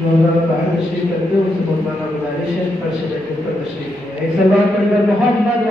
جو حضرات باہر تشریف رکھتے ہیں ان سے مطمئنہ گزارش ہے فرش جدید پر تشریف لیں. ایک سلوات پڑھ کر محمد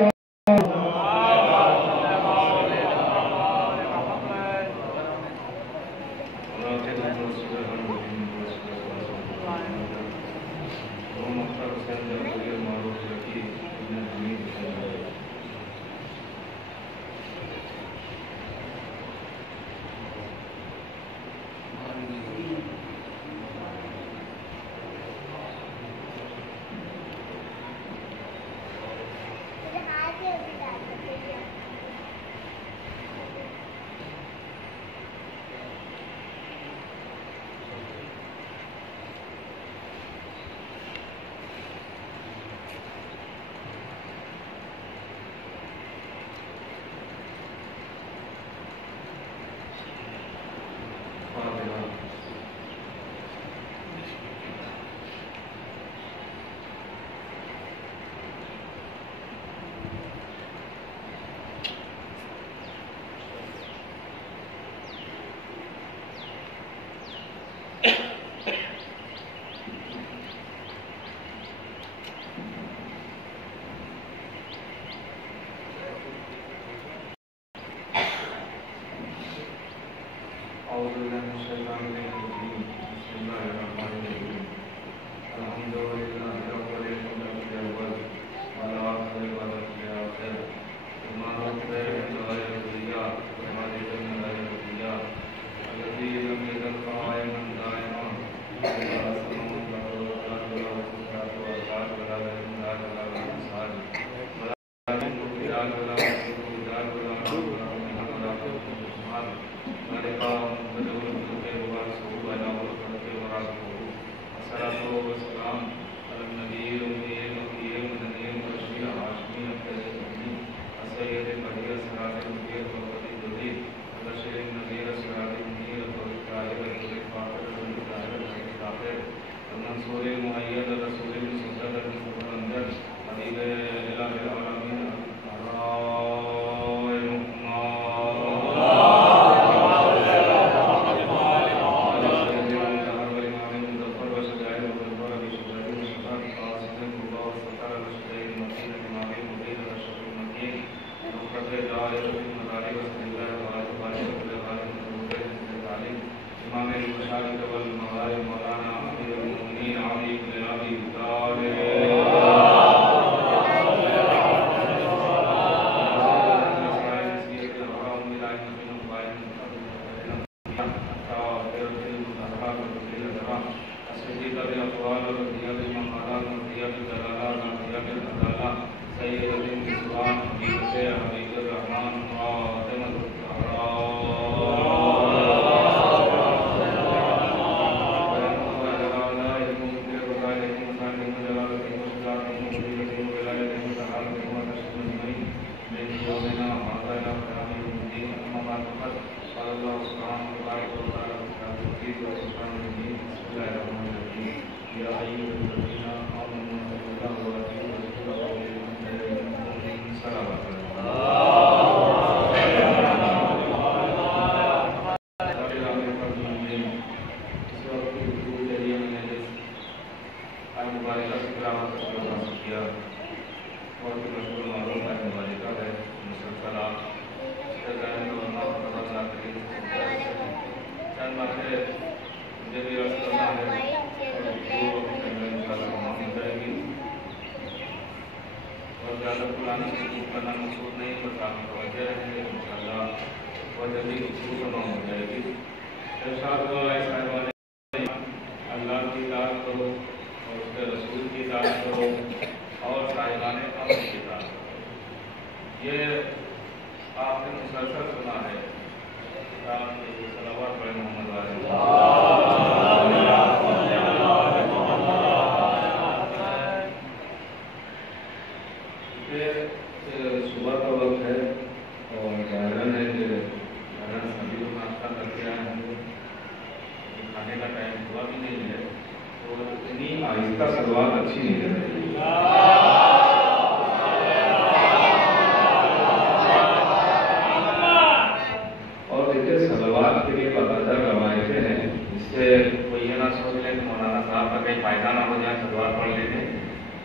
سلوات کے لیے باقاعدہ روایتیں ہیں، جس سے کوئی یہ نہ سوچ لے کہ مولانا साहब का कहीं फायदा ना हो जाए, सलवार पढ़ लेते,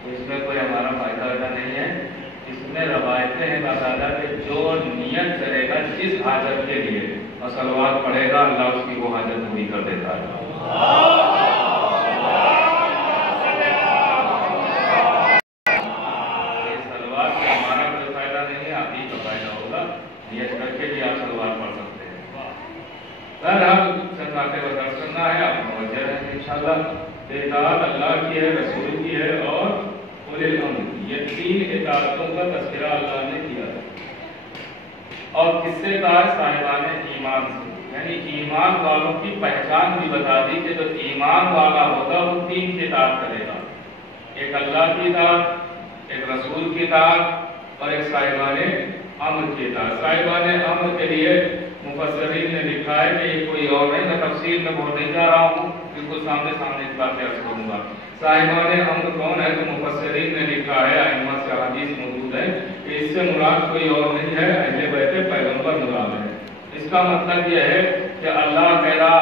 तो इसमें कोई हमारा फायदा वायदा नहीं है। इसमें रवायतें हैं बाकायदा कि जो नियत करेगा जिस हाजत के लिए और सलवार पढ़ेगा, अल्लाह उसकी वो हाजत पूरी कर देता है। सलवार से हमारा कोई फायदा नहीं है, आप ही का फायदा होगा। नियत करके भी आप सलवार पढ़ सकते हैं। बहरहाल चंद बातें बता करना है, आप मुवज्जह हैं इंशाअल्लाह। इताअत अल्लाह की है, रसूल की है और उलिल अम्र, ये तीन इताअतों का तज़किरा अल्लाह ने किया है। और किससे कहा? साहिबान ईमान से, यानी ईमान वालों की पहचान भी बता दी कि जो ईमान वाला होगा वो तीन की इताअत करेगा, एक अल्लाह की इताअत, एक रसूल की इताअत और एक साहिबान अम्र की इताअत। साहिबान अम्र के लिए मुफस्सिरीन ने लिखा है कि ये कोई और नहीं, मैं तफसील में बोल नहीं जा रहा हूँ, बिल्कुल सामने सामने इस बात अर्ज करूँगा। साहिबान अम्र कौन है? तो मुफस्सिरीन ने लिखा है, अइम्मा से हदीस मौजूद है कि इससे मुराद कोई और नहीं है, अहले बैत पैगंबर मुराद है। इसका मतलब यह है कि अल्लाह कह रहा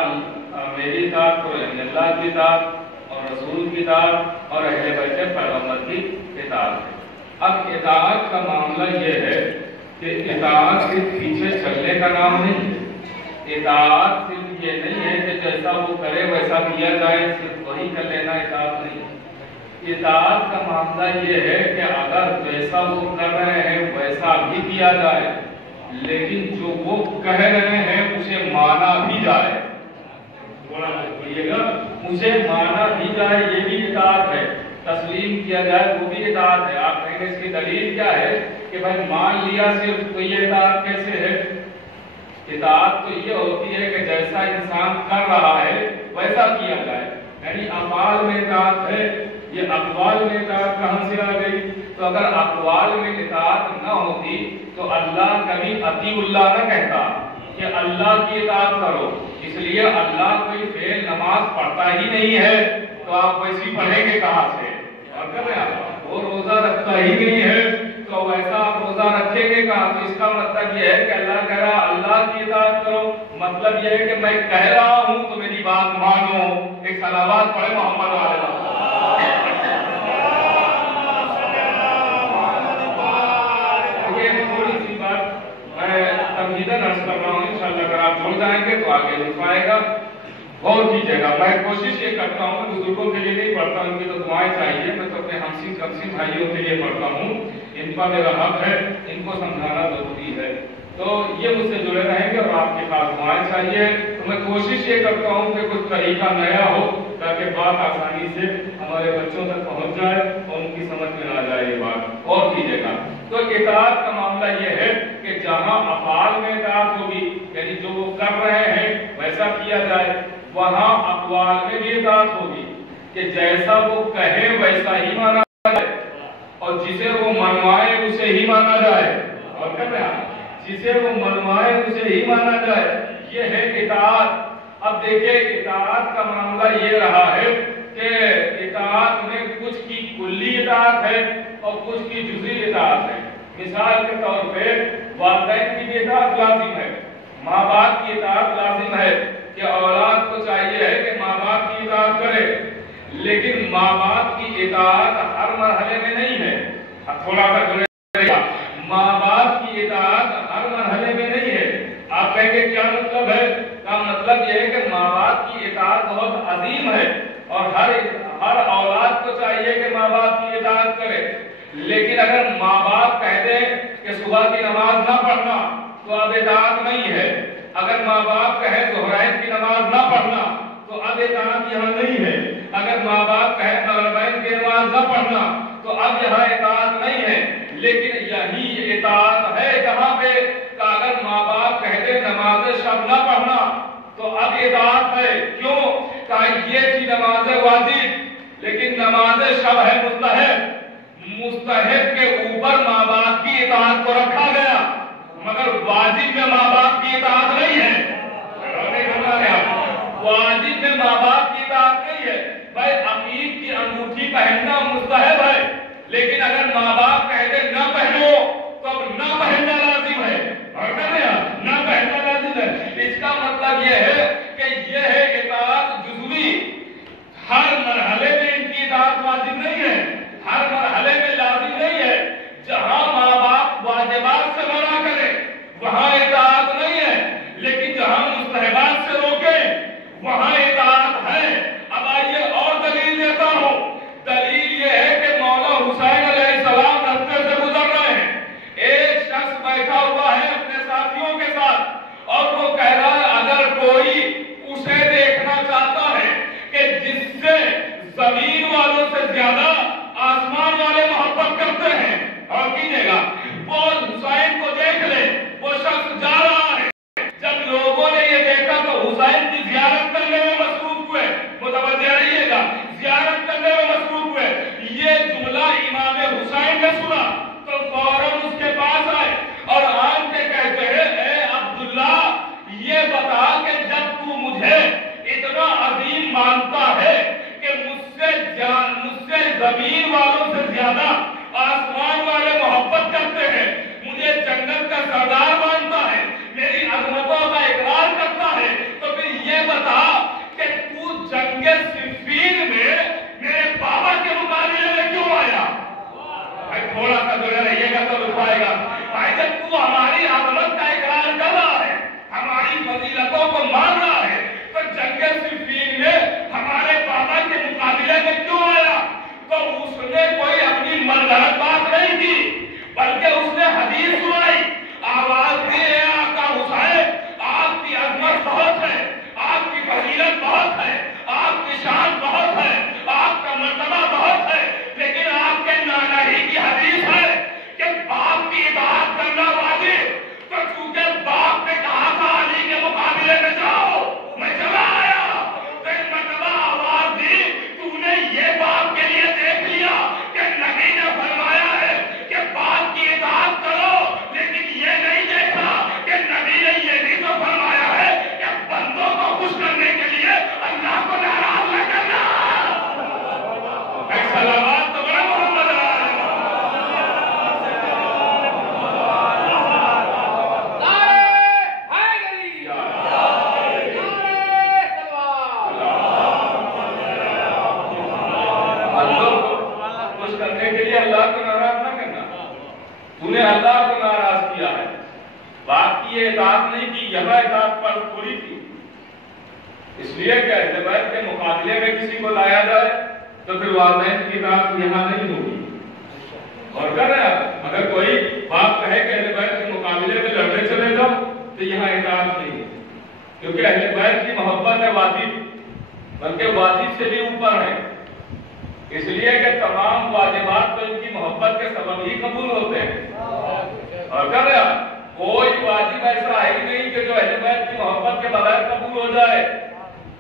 मेरी इताअत करो, यानी अल्लाह की इताअत और रसूल की इताअत और अहले बैत पैगंबर की इताअत है। अब इताअत का मामला यह है कि इताअत सिर्फ पीछे चलने का नाम नहीं है। इताअत सिर्फ ये नहीं है कि जैसा वो करे वैसा किया जाए, सिर्फ वही कर लेना इताअत नहीं। इताअत का मामला ये है कि अगर जैसा वो कर रहे हैं वैसा भी किया जाए, लेकिन जो वो कह रहे हैं उसे माना भी जाए। बोलिएगा, उसे माना भी जाए, ये भी इताअत है। तस्लीम किया जाए वो भी इताअत है। आप कहेंगे इसकी दलील क्या है कि भाई मान लिया सिर्फ, तो ये इताअत कैसे है? इताअत तो ये होती है कि जैसा इंसान कर रहा है वैसा किया जाए, यानी अक़वाल में इताअत है। ये अक़वाल में इताअत कहाँ से आ गई? तो अगर अक़वाल में इताअत न होती तो अल्लाह कभी अतीउल्लाह न कहता कि अल्लाह की इताअत करो। इसलिए अल्लाह कोई फेल नमाज पढ़ता ही नहीं है, तो आप वैसी पढ़ेंगे कहाँ से? और कर रहे हैं वो रोजा रखता ही नहीं है, तो वैसा आप रोजा रखेंगे कहाँ? तो इसका मतलब यह है कि अल्लाह कह रहा अल्लाह की इताअत करो, मतलब यह है कि मैं कह रहा हूँ तो मेरी बात मानो। एक सलावत पढ़े मोहम्मद वाले। ये थोड़ी सी बात मैं तमहीदन अर्ज कर रहा हूँ, इंशाअल्लाह अगर आप जुड़ जाएंगे तो आगे लिख पाएगा। गौर कीजिएगा, मैं कोशिश ये करता हूँ, बुजुर्गों के लिए नहीं पढ़ता, उनकी तो दुआएं चाहिए, मैं तो अपने हमसी कमसी भाइयों के लिए पढ़ता हूँ। इनका मेरा हक है, इनको समझाना जरूरी है। तो ये मुझसे जुड़े रहेंगे और आपके पास दुआएं चाहिए, तो मैं कोशिश ये करता हूँ कि कुछ तरीका नया हो ताकि बात आसानी से हमारे बच्चों तक पहुँच जाए और उनकी समझ में आ जाए ये बात। और कीजिएगा, तो इताअत का मामला ये है कि जहाँ अफ़आल में इताअत होगी, यानी जो वो कर रहे हैं वैसा किया जाए, वहाँ अक़वाल में भी इताअत होगी कि जैसा वो कहे वैसा ही माना जाए और जिसे वो मनवाए उसे ही माना जाए। और कर रहे हैं, जिसे वो मनवाए उसे ही माना जाए, ये है इताअत। अब देखिए, इताअत का मामला ये रहा है कि इताअत में कुछ की कुल्ली इताअत है और कुछ की जुज़ी इताअत है। मिसाल के तौर पे वालिदैन की भी इताअत लाजिम है, माँ बाप की इताअत लाजिम है कि औलाद को चाहिए है कि माँ बाप की इताअत करे, लेकिन माँ बाप की इताअत हर मरहले में नहीं है। थोड़ा सा जुड़ेगा, माँ बाप की इताअत हर मरहले में नहीं है। आप कहेंगे क्या मतलब है? का मतलब यह है कि माँ बाप की इताअत बहुत अजीम है और हर औलाद को चाहिए कि माँ बाप की इताअत करे, लेकिन अगर माँ बाप कह दे कि सुबह की नमाज ना पढ़ना तो अब इताअत नहीं है। अगर माँ बाप कहे ज़ुहरैन की नमाज ना पढ़ना तो अब इताअत यहाँ नहीं है। अगर माँ बाप कहे मग़रिबैन की नमाज ना पढ़ना तो अब यहाँ इताअत नहीं है। लेकिन यही इताअत है जहाँ पे अगर माँ बाप कहते नमाज शब ना पढ़ना तो अब इताअत है। क्यों? कहा ये थी नमाज वाजिब, लेकिन नमाज शब है मुस्तहब। मुस्तहब के ऊपर माँ बाप की इताअत को रखा गया, मगर वाजिब में माँ बाप की इताअत नहीं है। वाजिब में माँ बाप की इताअत नहीं है। भाई अकीद की अंगूठी पहनना मुस्तहब है, लेकिन अगर माँ बाप कहते न पहनो तो अब न पहनना लाजिम है। और न पहनना लाजिम है। इसका मतलब यह है कि यह है इताअत जुज़वी, हर मरहले زیادہ آسمان والے محبت کرتے ہیں، مجھے جنت کا سردار مانتا ہے، میری عظمتوں کا اقرار کرتا ہے، تو پھر یہ بتا کہ تو جنگ صفین میں میرے بابا کے مقابلے میں کیوں آیا؟ بھائی تھوڑا سا جو رہیے گا تو اٹھائے گا۔ بھائی جب تو ہماری عظمت کا اقرار کر رہا ہے، ہماری فضیلتوں کو مان رہا ہے، تو جنگ صفین میں ہمارے بابا کے مقابلے میں کیوں آیا؟ تو اس نے کوئی اپنی منگڑت بات نہیں کی، بلکہ اس نے حدیث سنائی، آواز دی ہے آقا حسین، آپ کی عظمت بہت ہے، آپ کی فضیلت بہت ہے، آپ کی شان بہت ہے، آپ کا مرتبہ بہت ہے، لیکن آپ کے نانا ہی کی حدیث ہے کہ باپ کی اطاعت کرنا واجب، تو چونکہ باپ نے کہا تھا علی کے مقابلے میں جاؤ، میں چلا آیا، تو ایک مرتبہ آواز دی، تو نے یہ باپ کے لیے دیکھ لیا کہ نبی نے فرمایا ہے کہ باپ کی اطاعت کرو، لیکن یہ نہیں دیکھا کہ نبی نے یہ بھی تو فرمایا ہے کہ بندوں کو خوش کرنے کے لیے اللہ کو ناراض نہ کرنا۔ ایک سلامات تو بڑا محمد اللہ کو ناراض نہ کرنا، تو نے اللہ کو ناراض کیا ہے، باپ کی یہ اطاعت نہیں کی، یہاں اطاعت پر پوری کی، اس لیے کہ اہل بیت کے مقابلے میں کسی کو لایا جائے تو پھر والدین کی اطاعت یہاں نہیں ہوگی۔ اور کر رہے ہیں اگر کوئی باپ کہے کہ اہل بیت کے مقابلے میں لڑنے چلے جاؤ تو یہاں اطاعت نہیں ہے، کیونکہ اہل بیت کی محبت ہے واجب، بلکہ واجب سے بھی اوپر ہے، اس لیے کہ تمام واجبات تو ان کی محبت کے سبب ہی قبول ہوتے ہیں۔ اور کر رہے ہیں کوئی واجب ایسا ہے ہی نہیں کہ جو اہل بیت کی محبت کے بغیر قبول ہو جائے،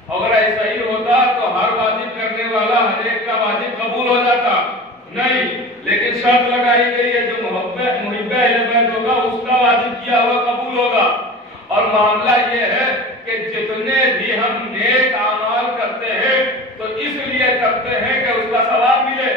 اگر ایسا ہی ہوتا تو ہر واجب کرنے والا ہر ایک کا واجب قبول ہو جاتا، نہیں، لیکن شرط لگائی گئی ہے جو محب اہل بیت ہوگا اس کا واجب کیا ہوا قبول ہوگا۔ اور معاملہ یہ ہے کہ جتنے بھی ہم نیک اعمال کرتے ہیں تو اس لیے کرتے ہیں کہ اس کا ثواب ملے،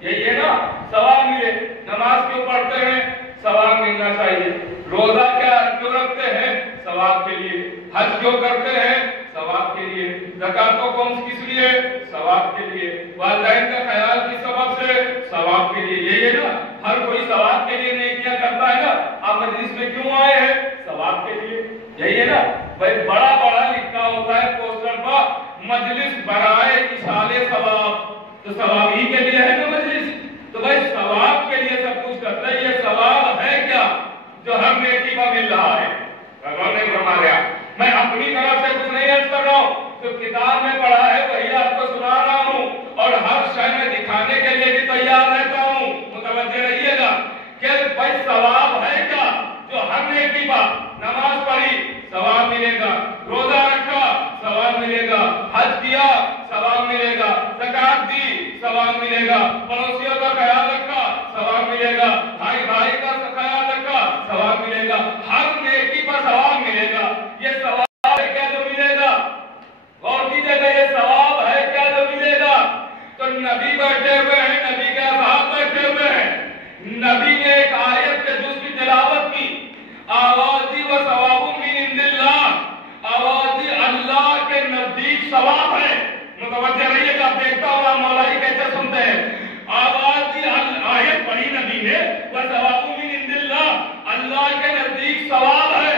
یہی ہے نا، ثواب ملے۔ نماز کیوں پڑھتے ہیں؟ ثواب ملنا چاہیے۔ روزہ کیوں رکھتے ہیں؟ ثواب کے لیے۔ حج کیوں کرتے ہیں؟ ثواب کے لیے۔ زکات کو کس لیے؟ ثواب کے لیے۔ والدین کا خیال کس سبب سے؟ ثواب کے لیے۔ یہی ہے نا، ہر کوئی ثواب کے لیے نیکیاں کرتا ہے نا۔ آپ مجلس میں کیوں آئے ہیں؟ ثواب کے لیے۔ یہی ہے نا، بھائی بڑا بڑا لکھا ہوتا ہے پوسٹر پر مجلس برائے اشارے ثواب، تو ثواب ہی کے لیے ہے نا مجلس، تو بھائی ثواب کے لیے سب کچھ کرتا ہے، یہ ثواب ہے کیا جو ہر نیکی کا مل رہا ہے؟ انہوں نے فرمایا میں اپنی طرف سے کچھ نہیں عرض کر رہا ہوں، جو کتاب میں پڑھا ہے وہی آپ کو سنا رہا ہوں، اور ہر شے میں دکھانے کے لیے بھی تیار رہتا ہوں۔ متوجہ رہیے گا کہ بھائی ثواب ہے کیا جو ہر نیکی کا، نماز پڑھی ثواب ملے گا، روزہ رکھا ثواب ملے گا، حج کیا ثواب ملے گا، زکات دی ثواب ملے گا، پڑوسیوں کا خیال رکھا ثواب ملے گا، بھائی بھائی کا خیال رکھا ثواب ملے گا، ہر نیکی پر ثواب ملے گا۔ یہ ثواب ہے کیا جو ملے گا؟ غور کیجیے گا، یہ ثواب ہے کیا جو ملے گا؟ تو نبی بیٹھے ہوئے ہیں، نبی کے اصحاب بیٹھے ہوئے ہیں، نبی نے ایک آیت کے جز کی تلاوت کی، آوازی و ثواب من عند اللہ، آوازی اللہ کے نزدیک ثواب ہے۔ متوجہ رہیے گا، دیکھتا ہوا مولا ہی کیسے سنتے ہیں۔ آوازی آیت پڑھی نبی نے، و ثواب من عند اللہ، اللہ کے نزدیک ثواب ہے،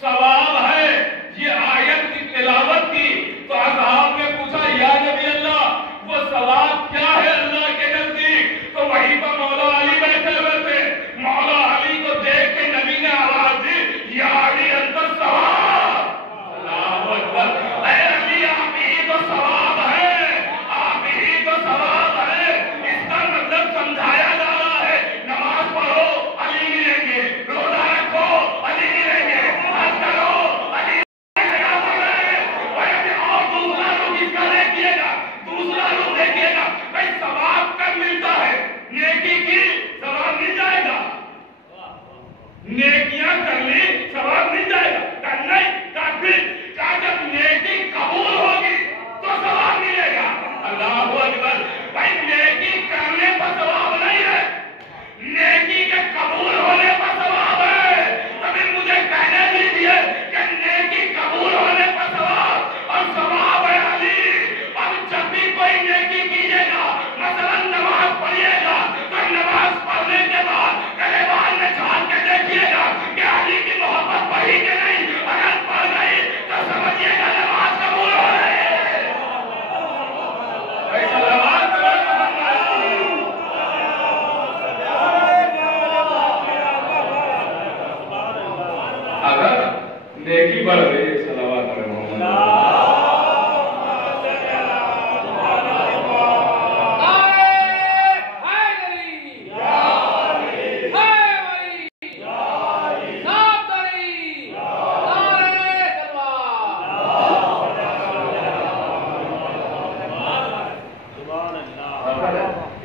ثواب ہے۔ یہ آیت کی تلاوت کی تو اصحاب نے پوچھا یا نبی اللہ وہ ثواب کیا ہے اللہ کے نزدیک؟ تو وہیں پر مولا علی بیٹھے ہوئے تھے، مولا علی کو دیکھ کے نبی نے آواز دی یا علی انت الثواب۔ اللہ اکبر، اے علی آپ ہی تو ثواب ہے، آپ ہی تو ثواب ہے۔ اس کا مطلب سمجھایا جا رہا ہے نماز پڑھو علی ملیں گے، روزہ رکھو علی ملیں گے، حج کرو علی دوسرا لوگ دیکھیے گا، بھائی ثواب کب ملتا ہے؟ نیکی کی ثواب مل جائے گا، نیکیاں کر لی ثواب مل جائے گا، کرنا کافر کا جب نیکی قبول ہوگی تو ثواب ملے گا۔ اللہ اکبر، بھائی نیکی کرنے پر ثواب نہیں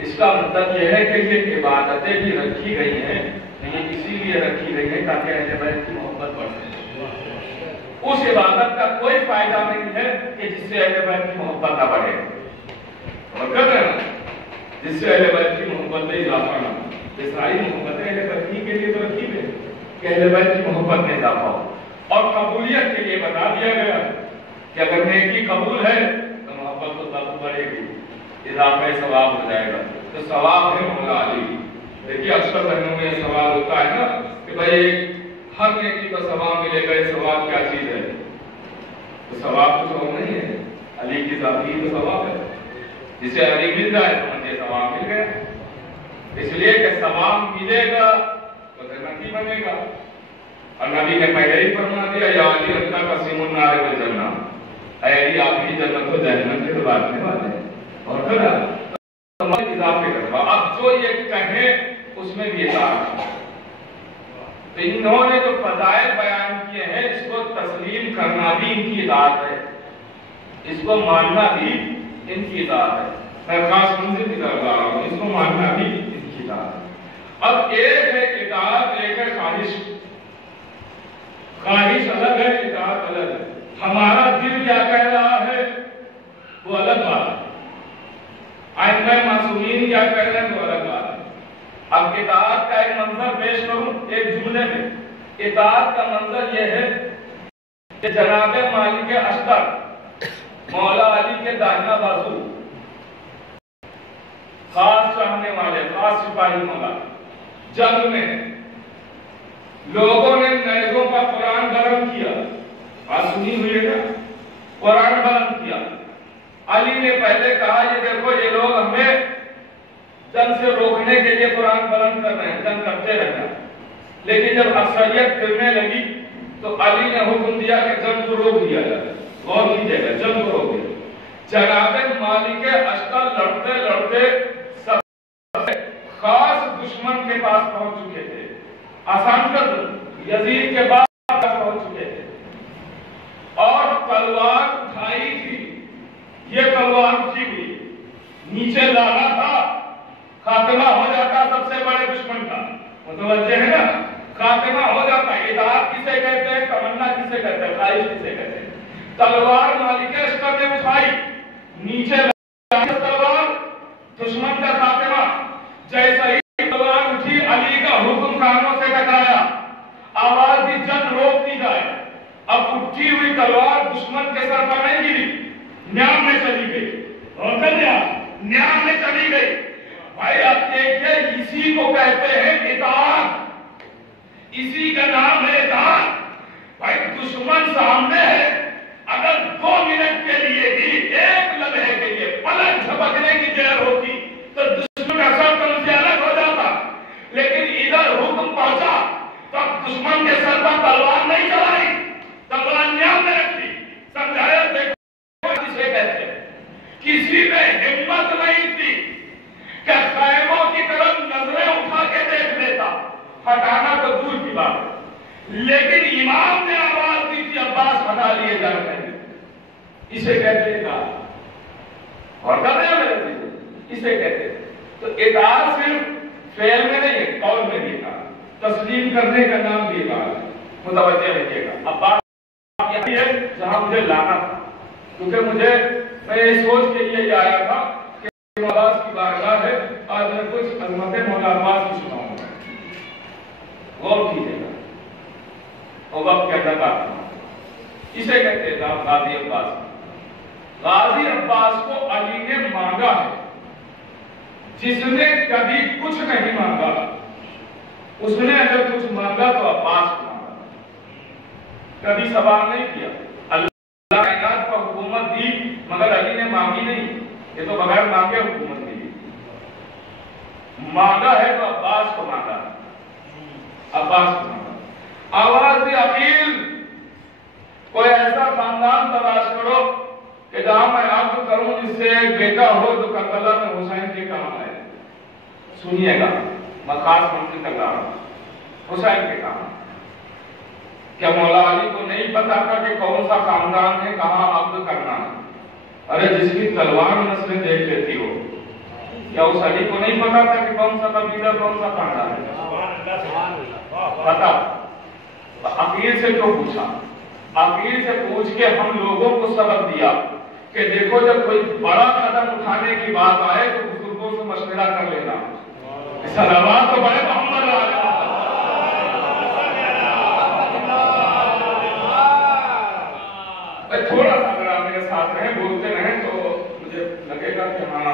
اس کا مطلب یہ ہے کہ یہ عبادتیں بھی رکھی گئی ہیں، یہ اسی لیے رکھی گئی ہے تاکہ اہل بیت کی محبت بڑھ سکے۔ اس عبادت کا کوئی فائدہ نہیں ہے کہ جس سے اہل بیت کی محبت نہ بڑھے، جس سے اہل بیت کی محبت میں اضافہ نہ ہو۔ یہ ساری محبتیں اہل بیت کے لیے تو رکھی گئی کہ اہل بیت کی محبت میں اضافہ ہو، اور قبولیت کے لیے بتا دیا گیا کہ اگر نیکی قبول ہے تو محبت تو تب بڑھے گی، اضافہ ثواب ہو جائے گا۔ تو ثواب ہے مولا علی۔ دیکھیے اکثر ذہنوں میں یہ سوال ہوتا ہے نا کہ بھائی ہر نیکی کا ثواب ملے گا، یہ ثواب کیا چیز ہے؟ تو ثواب کچھ اور نہیں ہے، علی کی ذاتی تو ثواب ہے، جسے علی مل جائے سمجھے ثواب مل گیا۔ اس لیے کہ ثواب ملے گا تو جنتی بنے گا، اور نبی نے پہلے ہی فرما دیا یا علی انت قسیم النار والجنہ، اے علی آپ ہی جنت و جہنم کے بانٹنے والے ہیں۔ اور پھر اضافے کروا، اب جو یہ کہیں اس میں بھی اطاعت ہے۔ تو انہوں نے جو فضائل بیان کیے ہیں اس کو تسلیم کرنا بھی ان کی اطاعت ہے، اس کو ماننا بھی ان کی اطاعت ہے۔ میں خاص منزل کی طرف آ رہا ہوں، اس کو ماننا بھی ان کی اطاعت ہے۔ اب ایک ہے اطاعت، ایک ہے خواہش۔ خواہش الگ ہے، اطاعت الگ ہے۔ ہمارا دل کیا کہہ رہا ہے وہ الگ بات ہے، ائمہ معصومین کیا کہہ رہے ہیں وہ الگ بات ہے۔ اب اطاعت کا ایک منظر پیش کروں ایک جملے میں۔ اطاعت کا منظر یہ ہے کہ جناب مالک اشتر مولا علی کے داہنا بازو، خاص چاہنے والے، خاص سپاہی مولا، جنگ میں لوگوں نے نیزوں کا قرآن گرم کیا، بات سنی ہوئی ہے نا، قرآن گرم کیا۔ علی نے پہلے کہا یہ دیکھو یہ لوگ ہمیں جنگ سے روکنے کے لیے قرآن بلند کر رہے ہیں، جنگ کرتے رہنا۔ لیکن جب اکثریت گرنے لگی تو علی نے حکم دیا کہ جنگ کو روک دیا جائے، غور کیجیے گا، جنگ کو روک دیا۔ جناب مالک اشتر لڑتے لڑتے خاص دشمن کے پاس پہنچ چکے تھے، آسان کر دو، یزید کے پاس پہنچ چکے تھے، اور تلوار اٹھائی تھی۔ یہ تلوار اٹھی ہوئی، نیچے لانا تھا، خاتمہ ہو جاتا سب سے بڑے دشمن کا، متوجہ ہے نا، خاتمہ ہو جاتا۔ اطاعت کسے کہتے ہیں، تمنا کسے کہتے ہیں، خواہش کسے کہتے ہیں۔ تلوار مالک اشتر نے اٹھائی، نیچے لانا تلوار، دشمن کا خاتمہ۔ جیسا ہی تلوار اٹھی، علی کا حکم کانوں سے ٹکرایا، آواز دی جنگ روک دی جائے۔ اب اٹھی ہوئی تلوار دشمن کے سر پر نہیں گری، نیام میں چلی گئی، نیام میں چلی گئی۔ بھائی اب دیکھیں اسی کو کہتے ہیں اطاعت، اسی کا نام ہے اطاعت۔ بھائی دشمن سامنے ہے، اگر 2 منٹ کے لیے بھی، 1 لمحے کے لیے پلک جھپکنے کی دیر ہوتی تو دشمن کا سر تن سے الگ ہو جاتا، لیکن ادھر حکم پہنچا تو اب دشمن کے سر پر تلوار نہیں چلائی، تلوار نیام میں رکھی۔ سمجھایا دیکھو کسے کہتے ہیں۔ کسی میں ہمت نہیں تھی کہ خیموں کی طرف نظریں اٹھا کے دیکھ لیتا، ہٹانا تو دور کی بات ہے، لیکن امام نے آواز دی تھی عباس ہٹا لیے جا رہے ہیں، اسے کہتے ہیں اطاعت۔ اور کر رہے ہیں میرے دل، اسے کہتے ہیں۔ تو اطاعت صرف فعل میں نہیں ہے، قول میں بھی تھا، تسلیم کرنے کا نام بھی اطاعت ہے، متوجہ رہیے گا۔ اب بات یہی ہے جہاں مجھے لانا تھا، کیونکہ میں یہ سوچ کے لیے آیا تھا کہ مولا عباس کی بارگاہ ہے، آج میں کچھ عظمت مولا عباس کی سناؤں گا، غور کیجیے گا، اور وقت کے اندر بات کروں۔ اسے کہتے تھا غازی عباس۔ غازی عباس کو علی نے مانگا ہے، جس نے کبھی کچھ نہیں مانگا، اس نے اگر کچھ مانگا تو عباس کو مانگا، کبھی سوال نہیں کیا۔ اللہ کائنات کو حکومت دی مگر علی نے مانگی نہیں، یہ تو بغیر مانگے حکومت ملی۔ مانگا ہے تو عباس کو مانگا، عباس کو مانگا۔ آواز دی عقیل، کوئی ایسا خاندان تلاش کرو کہ جہاں میں عقد کروں جس سے ایک بیٹا ہو جو کربلا میں حسین کے کام ہے۔ سنیے گا، میں خاص منزل تک آ رہا ہوں، حسین کے کام۔ کیا مولا علی کو نہیں پتا تھا کہ کون سا خاندان ہے، کہاں عقد کرنا ہے؟ ارے جس کی تلوار نسلیں دیکھ لیتی ہو، क्या उस अली को नहीं पता था कि कौन सा कबीला कौन सा खाना है? पता। अकील से क्यों पूछा? अकील से पूछ के हम लोगों को सबक दिया कि देखो जब कोई बड़ा कदम उठाने की बात आए तो बुजुर्गों से मशवरा कर लेना। सलावत तो बड़े मोहम्मद थोड़ा सा अगर आप मेरे साथ रहें बोलते रहें तो मुझे लगेगा कि हाँ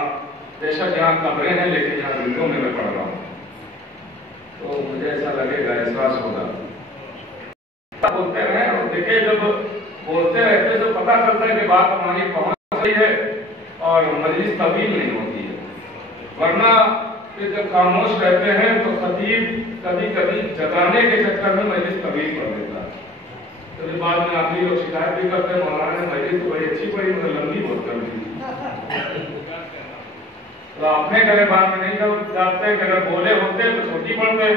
बेशक यहाँ कमरे हैं लेकिन यहाँ जिंदों में मैं पढ़ रहा हूँ, तो मुझे ऐसा लगेगा, एहसास होगा। बोलते रहे और देखिए जब बोलते रहते तो पता चलता है कि बात हमारी पहुंच रही है और मजलिस तवील नहीं होती है। वरना फिर जब खामोश रहते हैं तो खतीब कभी कभी जगाने के चक्कर में मजलिस तवील कर देता है। तो फिर बाद में आप ही लोग शिकायत भी करते हैं मौलाना ने मजलिस तो बड़ी अच्छी पड़ी मगर लंबी बहुत कर दी। तो अपने घरे बाद में नहीं जाते कि अगर बोले होते तो छोटी पड़ते।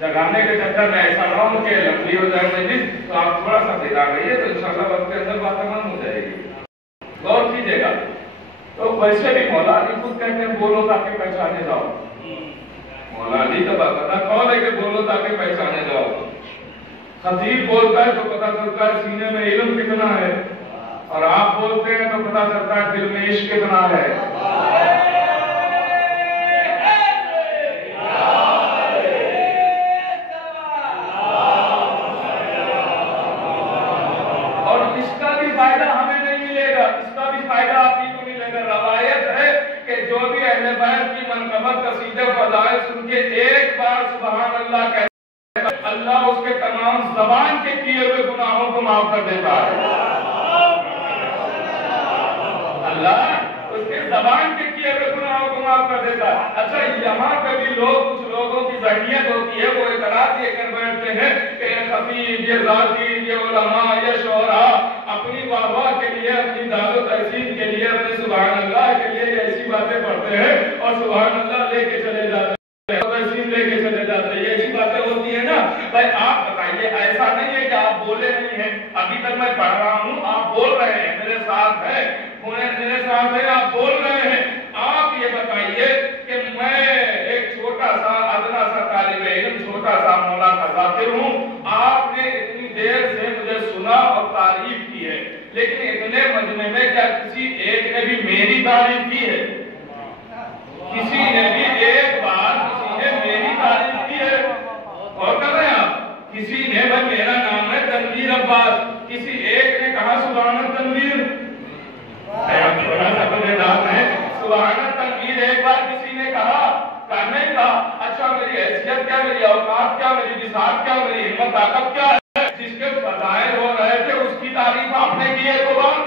जगाने के चक्कर में ऐसा ना हो कि लंबी हो जाए मजलिस, तो आप थोड़ा सा दिला रहिए तो इंशाअल्लाह वक्त के अंदर बात तमाम हो जाएगी। गौर कीजिएगा। तो वैसे भी मौला अली खुद कहते हैं बोलो ताकि पहचाने जाओ। मौला अली का पता कौन है कि बोलो ताकि पहचाने जाओ? खतीब बोलता है तो पता चलता है सीने में इल्म कितना है, और आप बोलते हैं तो पता चलता है दिल में इश्क कितना है। इसका भी फायदा हमें नहीं मिलेगा, इसका भी फायदा आप ही को मिलेगा। रवायत है कि जो भी अहले बैत की मनक़बत कसीदे फ़ज़ाइल सुन के एक बार सुभान अल्लाह कहता है, अल्लाह उसके तमाम ज़बान के किए हुए गुनाहों को माफ कर देता है। अल्लाह उसके ज़बान के किए हुए गुनाहों को माफ कर देता है। अच्छा, यहाँ पे भी लोग कुछ लोगों की ज़हनियत होती है, वो इतराज़ ये कर बैठते हैं कि ये खतीब, ये ज़ाकिर, ये उलमा, ये शोरा अपनी वाह के लिए, अपनी दादो तहसीन के लिए, अपने सुभान अल्लाह के लिए ऐसी बातें पढ़ते हैं और सुभान अल्लाह लेके चले जाते हैं, तहसीन लेके चले जाते हैं। ये ऐसी बातें होती है ना। भाई आप बताइए, ऐसा नहीं है कि आप बोले नहीं हैं, अभी तक मैं पढ़ रहा हूँ, आप बोल रहे हैं, मेरे साथ है, आप बोल रहे हैं। आप ये बताइए कि मैं एक छोटा सा अदना सा तालिब इल्म, छोटा सा मौला का ज़ाकिर हूँ, आपने इतनी देर से मुझे सुना और तारीफ की है, लेकिन इतने मजमे में क्या किसी एक ने भी मेरी तारीफ की है? किसी ने भी एक बार किसी ने मेरी तारीफ की है? और कर रहे हैं आप? किसी ने, भाई मेरा नाम है तनवीर अब्बास, किसी एक ने कहा सुभान तनवीर? थोड़ा सा मजेदार है, सुभान तनवीर एक बार किसी ने कहा? नहीं कहा। अच्छा, मेरी हैसियत क्या, मेरी औकात क्या, मेरी बिसात क्या, मेरी हिम्मत ताकत क्या है? जिसके फज़ाइल हो रहे थे उसकी तारीफ आपने की है तो बात।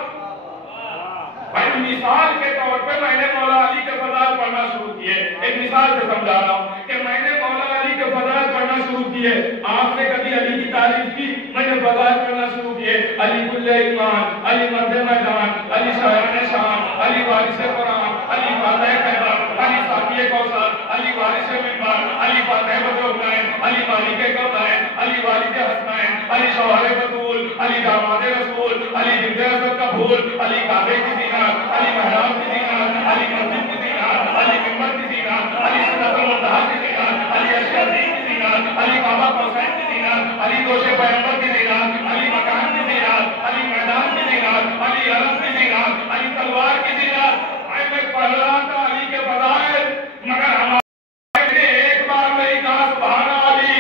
भाई मिसाल के तौर पे मैंने मौला अली के फज़ाइल पढ़ना शुरू किए, एक मिसाल से समझा रहा हूँ कि मैंने मौला अली के फज़ाइल पढ़ना शुरू किए, आपने कभी अली की तारीफ की? मैंने फज़ाइल पढ़ना शुरू किए, अली कुल्ले ईमान, अली मर्द मैदान, अली शायान शान, अली वारिस कुरान, अली फातिह खैबर, अली साक़ी कौसर, अली वारिस मिंबर, अली फातिह बजौलैन, अली मालिक कौलैन, अली वालिद हसनैन, अली शौहर बतूल, अली दामाद रसूल, अली जिंदे रसूल का फूल, अली काबे की ज़ीनत, अली महराब की ज़ीनत, अली मस्जिद की ज़ीनत, अली मिंबर की ज़ीनत, अली सिदरतुल मुंतहा की ज़ीनत, अली अर्श अज़ीम की ज़ीनत, अली काबा कौसैन की ज़ीनत, अली दोशे पैगंबर की ज़ीनत, अली मकान की ज़ीनत, अली मैदान की ज़ीनत, अली अलम की ज़ीनत, अली तलवार की ज़ीनत। मैं पढ़ रहा था अली के फज़ाइल, मगर हमारे एक बार नहीं कहा सुभान अली,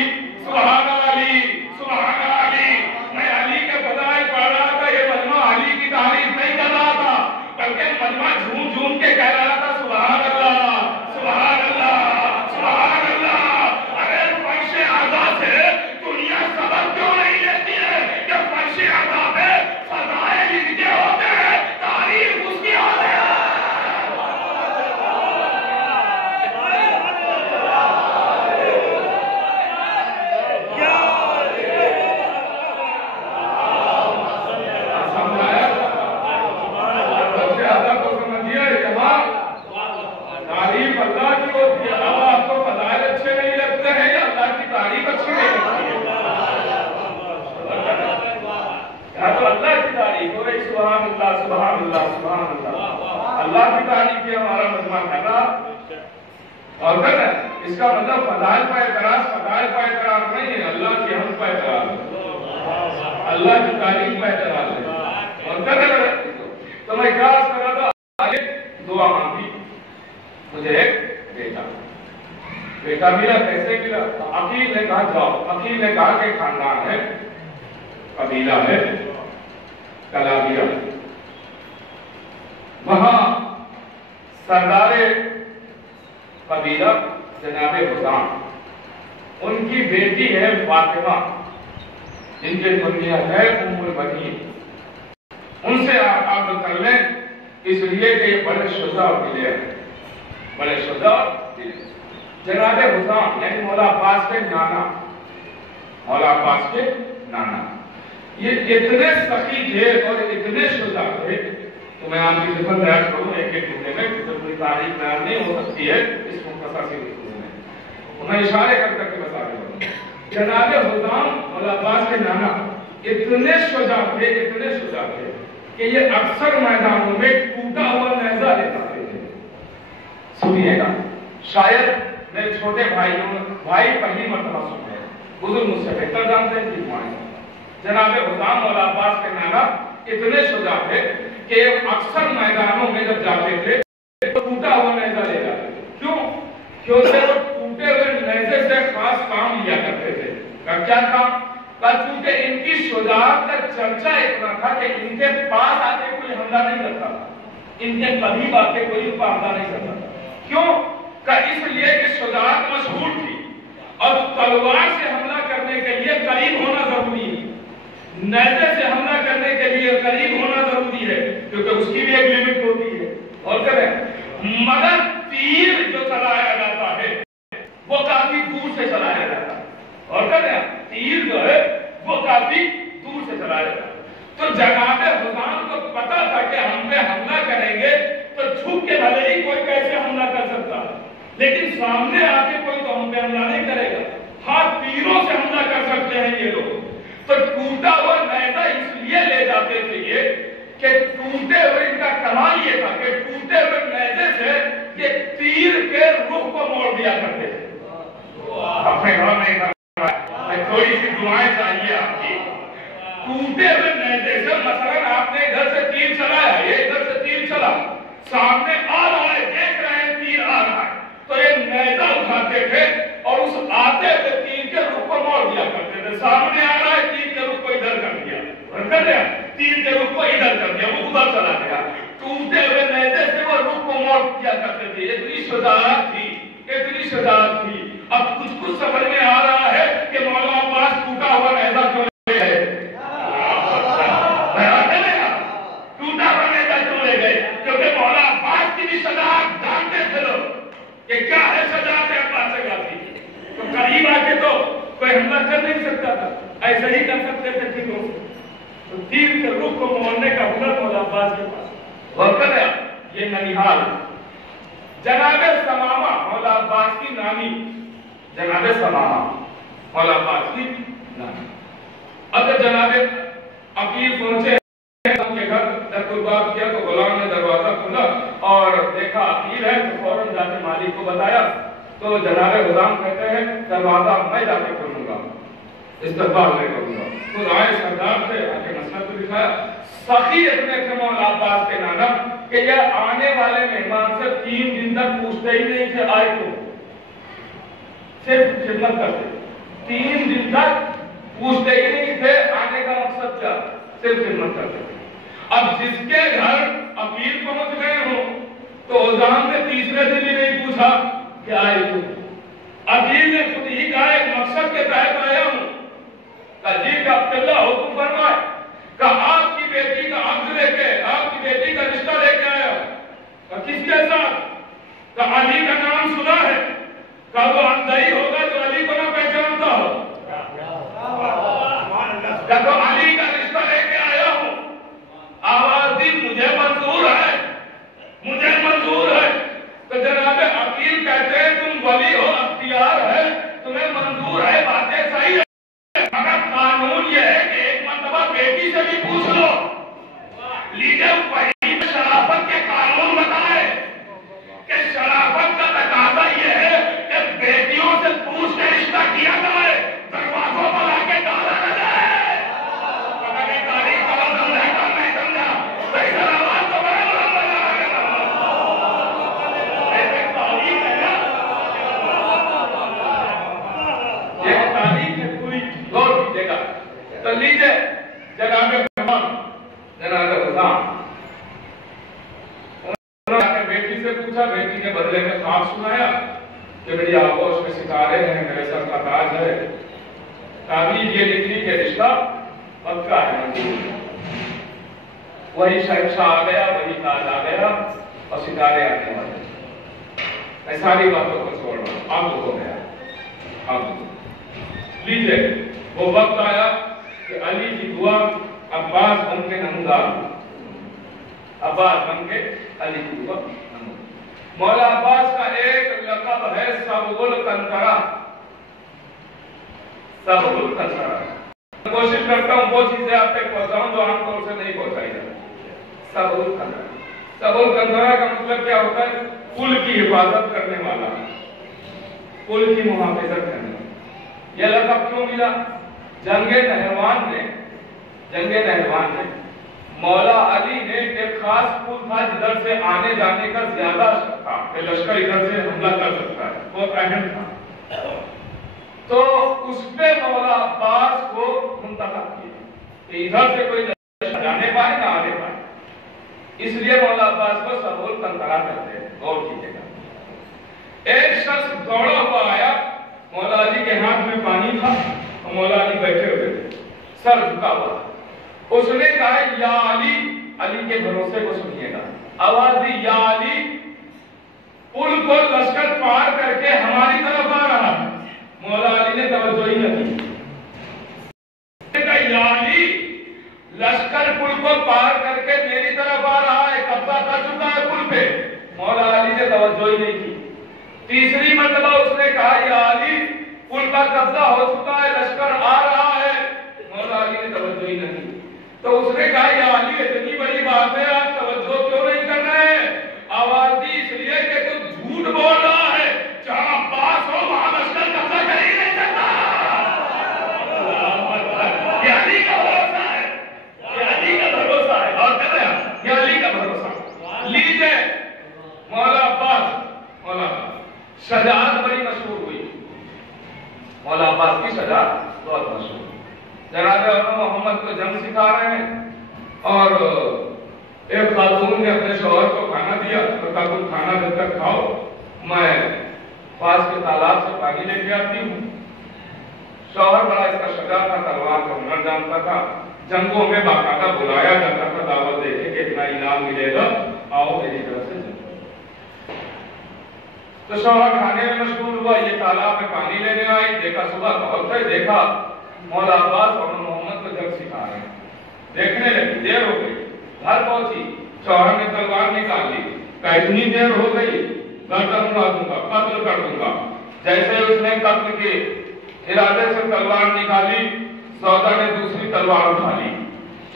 सुभान अली, सुभान अली। मैं अली के फज़ाइल पढ़ रहा था, ये मजमा अली की तारीफ नहीं कर रहा था, बल्कि मजमा झूम झूम के कह रहा था सुभान अल्लाह, सुभान अल्लाह, सुभान अल्लाह। अरे फर्श आज़ा से दुनिया सबक क्यों नहीं लेती है कि फर्श आज़ा पे फज़ाइल इनके होते हैं, तारीफ उसकी होती है। اللہ کی تعریف کی ہمارا مجمع کر رہا اور کر رہا ہے. اس کا مطلب فضائل پر اعتراض نہیں ہے، اللہ کی حمد پر اعتراض ہے، اللہ کی تعریف پر اعتراض ہے اور کر رہا ہے. تو میں کیا عرض کر رہا تھا، دعا مانگی مجھے ایک بیٹا ملا. کیسے ملا؟ عقیل نے کہا جاؤ. عقیل نے کہا کہ خاندان ہے، قبیلہ ہے کلابیہ، وہاں سردار قبیلہ جناب حسام، ان کی بیٹی ہے فاطمہ، جن کے کنیت ہے ام البنین. ان سے آپ کر لیں، اس لیے کہ یہ بڑے شجاع ملے ہیں، بڑے شجاع ملے. جناب حسام یعنی مولا عباس کے نانا، مولا عباس کے نانا، یہ اتنے سخی تھے اور اتنے شجاع تھے. تو میں آپ کی خدمت بیان کروں ایک ایک ٹکڑے میں، کیونکہ پوری تاریخ بیان نہیں ہو سکتی ہے اس مختصر سی گفتگو میں. میں اشارے کر کے بتا رہا ہوں. جناب حسام مولا عباس کے نانا اتنے شجاع تھے کہ یہ اکثر میدانوں میں ٹوٹا ہوا نیزہ لے جاتے تھے. سنیے گا، شاید میرے چھوٹے بھائی پہلی مرتبہ سن رہے ہیں، بزرگ مجھ سے بہتر جانتے ہیں کہ جناب حسام مولا عباس کے نانا اتنے شجاع تھے کہ اکثر میدانوں میں جب جاتے تھے تو ٹوٹا ہوا نیزہ لے جاتے تھے. کیوں؟ کیونکہ وہ ٹوٹے ہوئے نیزے سے خاص کام لیا کرتے تھے. کیا کام؟ چونکہ ان کی شجاعت کا چرچا اتنا تھا کہ ان کے پاس آ کے کوئی حملہ نہیں کرتا تھا، ان کے قریب آ کے کوئی ان پر حملہ نہیں کرتا تھا. کیوں؟ اس لیے کہ شجاعت مشہور تھی اور تلوار سے حملہ کرنے کے لیے قریب ہونا ضروری ہے، نیزے سے حملہ کرنے کے لیے قریب ہونا ضروری ہے کیونکہ اس کی بھی ایک لمٹ ہوتی ہے. اور کریں مگر تیر جو چلایا جاتا ہے وہ کافی دور سے چلایا جاتا ہے. اور کریں تیر جو ہے وہ کافی دور سے چلایا جاتا ہے. تو جناب حسام کو پتا تھا کہ ہم پہ حملہ کریں گے تو چھپ کے بھلے ہی کوئی کیسے حملہ کر سکتا ہے، لیکن سامنے آ کے کوئی تو ہم پہ حملہ نہیں کرے گا. ہاں تیروں سے حملہ کر سکتے ہیں یہ لوگ. تو ٹوٹا ہوا نیزہ اس لیے لے جاتے تھے یہ کہ ٹوٹے ہوئے ان کا کمال یہ تھا کہ ٹوٹے ہوئے نیزے سے یہ تیر کے رخ کو موڑ دیا کرتے تھے. اپنے گھر میں تھوڑی سی دعائیں چاہیے آپ کی. ٹوٹے ہوئے نیزے سے مثلاً آپ نے ادھر سے تیر چلایا، یہ ادھر سے تیر چلا، سامنے آ رہا ہے، دیکھ رہے ہیں تیر آ رہا ہے، تو یہ نیزہ اٹھاتے تھے اور اس آتے ہوئے تیر کے رخ کو موڑ دیا کرتے تھے. سامنے آ رہا ہے، تیر کے رخ کو ادھر کر دیا، تیر کے رخ کو ادھر کر دیا، وہ ادھر چلا گیا. ٹوٹے ہوئے نیزے سے وہ رخ کو موڑ دیا کرتے تھے. اتنی شجاعت تھی، اتنی شجاعت تھی. اب کچھ سمجھ میں آ رہا ہے کہ مولا عباس ٹوٹا ہوا نیزہ کیوں لے گئے، ٹوٹا ہوا نیزہ کیوں لے گئے؟ کیونکہ مولا عباس کی بھی شجاعت جانتے تھے لوگ کہ کیا ہے شجاعت عباس غازی. تو قریب آ کے تو کوئی حملہ کر نہیں سکتا تھا، ایسا ہی کر سکتے تھے تیروں سے. تو تیر کے رخ کو موڑنے کا ہنر مولا عباس کے پاس. وقت ہے یہ ننیحال جناب ثمامہ مولا عباس کی نانی، جناب ثمامہ مولا عباس کی نانی. اب جناب عقیل پہنچے ان کے گھر، دربار کیا تو غلام نے دروازہ کھولا اور دیکھا عقیل ہے تو فوراً جا کے مالک کو بتایا. تو جناب غلام کہتے ہیں دروازہ میں جا کے کھولوں گا، استقبال میں کروں گا. تو رائے سردار سے آ کے مسئلہ کو دکھایا. سخی اتنے تھے مولا عباس کے نانا کہ یہ آنے والے مہمان سے 3 دن تک پوچھتے ہی نہیں تھے آئے تو، صرف خدمت کرتے. 3 دن تک پوچھتے ہی نہیں تھے آنے کا مقصد کیا، صرف خدمت کرتے تھے. اب جس کے گھر عقیل پہنچ گئے ہوں تو حسام نے تیسرے دن ہی نہیں پوچھا کہ آئے تو. عقیل نے خود ہی کہا ایک مقصد کے تحت آیا ہوں. جی کا عبداللہ حکم فرمائے کہ آپ کی بیٹی کا عقد لے کے، آپ کی بیٹی کا رشتہ لے کے آیا ہوں. کس کے ساتھ؟ کہ علی کا نام سنا ہے، کہ وہ اندھائی ہوگا جو علی کو نہ پہچانتا ہو. کہ تو علی کا رشتہ لے کے آیا ہوں. آواز دی مجھے منظور ہے، مجھے منظور ہے. تو جناب عقیل کہتے ہیں تم ولی ہو، اختیار ہے، تمہیں منظور ہے، باتیں صحیح ہے، مگر قانون یہ ہے کہ ایک مرتبہ بیٹی سے بھی پوچھ لو. لیجئے وہی شرافت کے قانون بتا ख्वाब सुनाया कि मेरी आगोश में सितारे हैं, मेरे सर का ताज है, ताबीर ये निकली कि रिश्ता पक्का है, मंजूर है। वही शहंशाह आ गया, वही ताज आ गया और सितारे आने वाले। मैं सारी बातों को छोड़ रहा हूं, अब हो गया। अब लीजिए, वो वक्त आया कि अली की दुआ अब्बास बन के नमूदार, अब्बास बन के अली की दुआ नमूदार। मौला अब्बास का एक लक़ब है सबुल कंतरा, सबुल कंतरा। कोशिश करता हूँ वो चीजें आप तक पहुंचाऊं जो आमतौर से नहीं पहुंचाई जाती। सबुल कंतरा, सबुल कंतरा का मतलब क्या होता है? पुल की हिफाजत करने वाला, पुल की मुहाफिजत करने वाला। यह लक़ब क्यों मिला? जंगे नहरवान में मौला अली ने एक खास पुल था जिधर से आने जाने का ज्यादा था कि लश्कर इधर से हमला कर सकता है, बहुत अहम था। तो उस पे मौला अब्बास को मुंतखब किया कि इधर से कोई जाने पाए ना आने पाए, इसलिए मौला अब्बास को सबुल कंतरा कहते हैं। गौर कीजिएगा। एक शख्स दौड़ा हुआ आया, मौला अली के हाथ में पानी था और मौला अली बैठे हुए थे, सर झुका हुआ। उसने कहा या अली, अली के भरोसे को सुनिएगा, आवाज दी या अली, पुल को लश्कर पार करके हमारी तरफ आ रहा है। मौला अली ने तवज्जो ही नहीं की। या अली, लश्कर पुल को पार करके मेरी तरफ आ रहा है, कब्जा कर चुका है पुल पे। मौला अली ने तवज्जो ही नहीं की। तीसरी मर्तबा उसने कहा या अली, पुल का कब्जा हो चुका है, लश्कर आ रहा है। मौला अली ने तवज्जो ही नहीं। तो उसने कहा या अली, इतनी बड़ी बात है, आप तवज्जो क्यों नहीं कर रहे? आवाज दी इसलिए कि तू झूठ बोल रहा है, जहां पास हो वहां लश्कर कब्जा कर ही नहीं सकता। ये अली का भरोसा है, ये अली का भरोसा है। और कर रहे हैं, ये अली का भरोसा। लीजिए मौला अब्बास, मौला शजाअत बड़ी मशहूर हुई। मौला अब्बास की शजाअत बहुत मशहूर। जनाब मोहम्मद को जंग सिखा रहे हैं और एक खातून ने अपने शौहर को खाना दिया, तो कहा तुम खाना जब तक खाओ, मैं पास के तालाब से पानी लेके आती हूँ। शौहर बड़ा इसका शजा था, तलवार का हुनर जानता था, जंगों में बाकायदा बुलाया जाता था दावत देके कि इतना इनाम मिलेगा, आओ मेरी तरफ से। तो शौहर खाने में मशगूल हुआ, ये तालाब में पानी लेने आई, देखा सुबह बहुत है, देखा मौला अब्बास और मोहम्मद को जंग सिखा रहे हैं। देखने लगी, देर हो गई, घर पहुंची, शौहर ने तलवार निकाल ली, कहा इतनी देर हो गई, गर्दन उड़ा दूंगा, कत्ल कर दूंगा। जैसे उसने कत्ल के इरादे से तलवार निकाली, सौदा ने दूसरी तलवार उठा ली।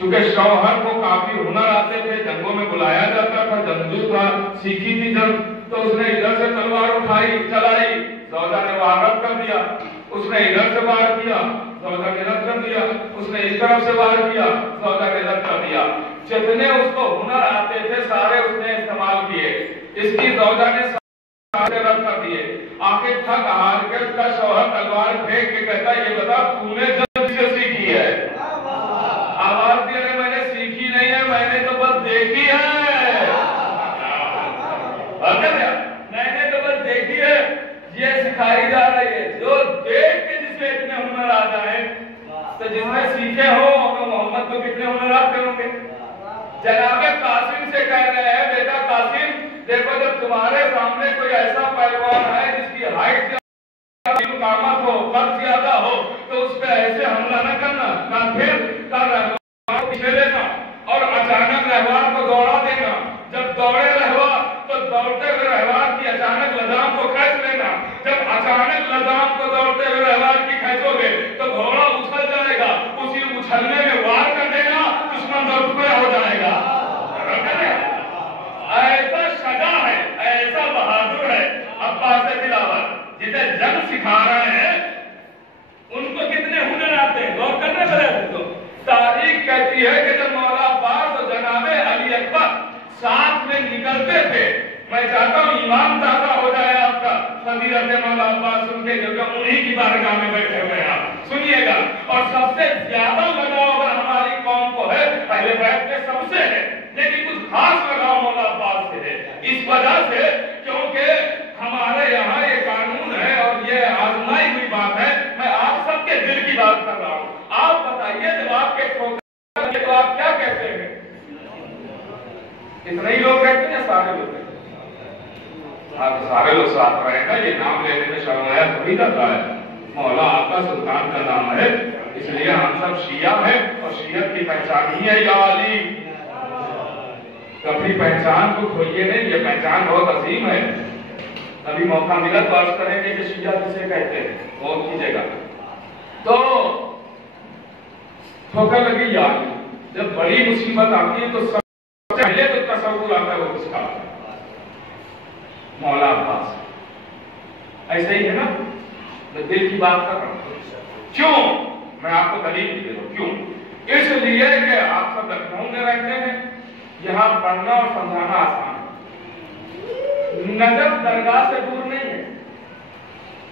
चूंकि शौहर को काफी हुनर आते थे, जंगों में बुलाया जाता था, जंगजू था, सीखी थी जंग, तो उसने इधर से तलवार उठाई, चलाई, सौदा ने वहां रद्द कर दिया। उसने इधर से वार किया, सौदा ने रद्द कर दिया। उसने इस तरफ से वार किया, सौदा ने रद्द कर दिया। जितने उसको हुनर आते थे सारे उसने इस्तेमाल किए, इसकी सौदा ने सारे रद्द कर दिए। आखिर थक हार के उसका शौहर तलवार फेंक के कहता ये बता तूने जंग से सीखी है? आवाज दी अरे मैंने सीखी नहीं है, मैंने तो बस देखी है। मैंने तो बस देखी है, ये सिखाई जा रही है। जो देख के जिसमें इतने हुनर आ जाए, तो जिसमें सीखे हो तो मोहम्मद को कितने हुनर आते होंगे। जनाबे कासिम से कह रहे हैं बेटा कासिम देखो, जब तुम्हारे सामने कोई ऐसा पहलवान है जिसकी हाइट कामत हो, कद ज्यादा हो, तो उस पर ऐसे हमला न करना, ना फिर पीछे लेना और अचानक रहवार को दौड़ा देना। जब दौड़े रहवार तो दौड़ते हुए रहवार की अचानक लगाम को खींच लेना। जब अचानक लगाम को दौड़ते हुए रहवार की खींचोगे तो घोड़ा उछल जाएगा, उसी उछलने में वार कर देना, दुश्मन दौड़ हो जाएगा। ऐसा सजा है, ऐसा बहादुर है अब्बास बिलावल, जिसे जंग सिखा रहे हैं। उनको कितने हुनर आते हैं, गौर करने वाले तो तारीख कहती है कि जब मौला अब्बास और जनाबे अली अकबर साथ में निकलते थे, मैं चाहता हूँ ईमान ताजा हो जाए आपका फजीलत मौला अब्बास सुन के, क्योंकि उन्हीं की बारगाह में बैठे हुए हैं आप, सुनिएगा। और सबसे ज्यादा लगाव अगर हमारी कौम को है, पहले बैठ के सबसे है, लेकिन कुछ खास लगाव मौला अब्बास से है। इस वजह से क्योंकि हमारे इतने ही लोग कहते हैं या सारे लोग कहते हैं? हाँ, तो सारे लोग साथ रहे ना, ये नाम लेने में शर्माया थोड़ी जाता है। मौला आका सुल्तान का नाम है, इसलिए हम सब शिया हैं और शियत की पहचान ही है या अली। कभी पहचान को खोइए नहीं, ये पहचान बहुत अजीम है। कभी मौका मिला तो अर्ज करेंगे कि शिया किसे कहते हैं, गौर कीजिएगा। तो ठोकर लगी याद, जब बड़ी मुसीबत आती है तो सबसे पहले तो तसव्वुर आता है वो किसका? मौला अब्बास। ऐसे ही है ना, मैं दिल की बात कर रहा हूं। क्यों? मैं आपको दलील दे रहा हूं। क्यों? इसलिए कि आप सब लखनऊ में रहते हैं, यहाँ पढ़ना और समझाना आसान है। नजफ दरगाह से दूर नहीं है।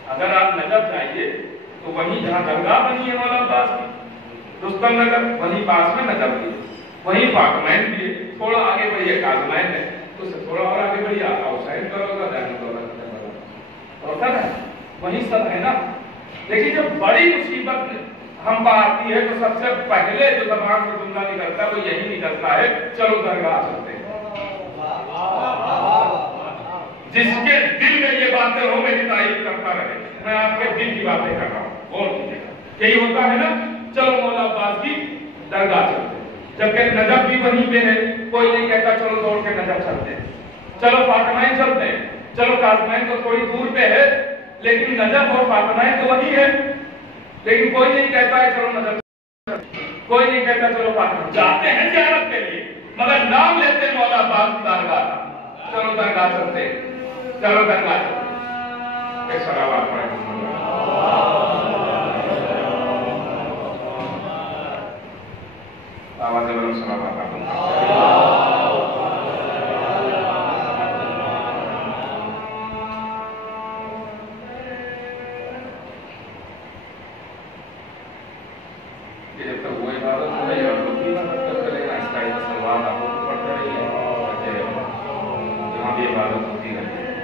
अगर आप नजफ जाइए तो वहीं जहाँ दरगाह बनी है मौला अब्बास की, रुस्तम नगर, वहीं पास में नजफ भी है, वहीं फातमैन भी है। थोड़ा आगे बढ़िए काजमैन है, उससे थोड़ा और आगे बढ़िए आका हुसैन करोगा, होता है, वहीं सब है ना। लेकिन जब बड़ी मुसीबत हम पर आती है तो सबसे पहले जो जबान से जुमला निकलता है वो यही निकलता है, चलो दरगाह चलते हैं। जिसके दिल में ये बातें हो मेरी तारीफ करता रहे। मैं आपके दिल की बातें कर रहा हूँ, गौर कीजिएगा। यही होता है ना, चलो मौला अब्बास की दरगाह चलते हैं। जबकि नजफ भी वहीं पे है, कोई नहीं कहता चलो दौड़ के नजफ चलते हैं, चलो फातमैन चलते हैं, चलो काजमैन तो थोड़ी दूर पे है, लेकिन नजफ और फातमैन तो वही है। लेकिन कोई नहीं कहता है चलो नजफ, कोई नहीं कहता चलो फातमैन। जाते हैं ज़ियारत के लिए, मगर नाम लेते हैं मौला अब्बास की दरगाह, चलो दरगाह चलते हैं, चलो दरगाह चलते हैं। सलावत पढ़ें। आवाज़ बुलंद सलावत आपको। जब तक वो इबादत हो रही है और लोग भी इबादत करते रहेंगे, ऐसा ऐसा सलवार आपको पढ़ते रहिए, जहाँ भी इबादत होती रहती है।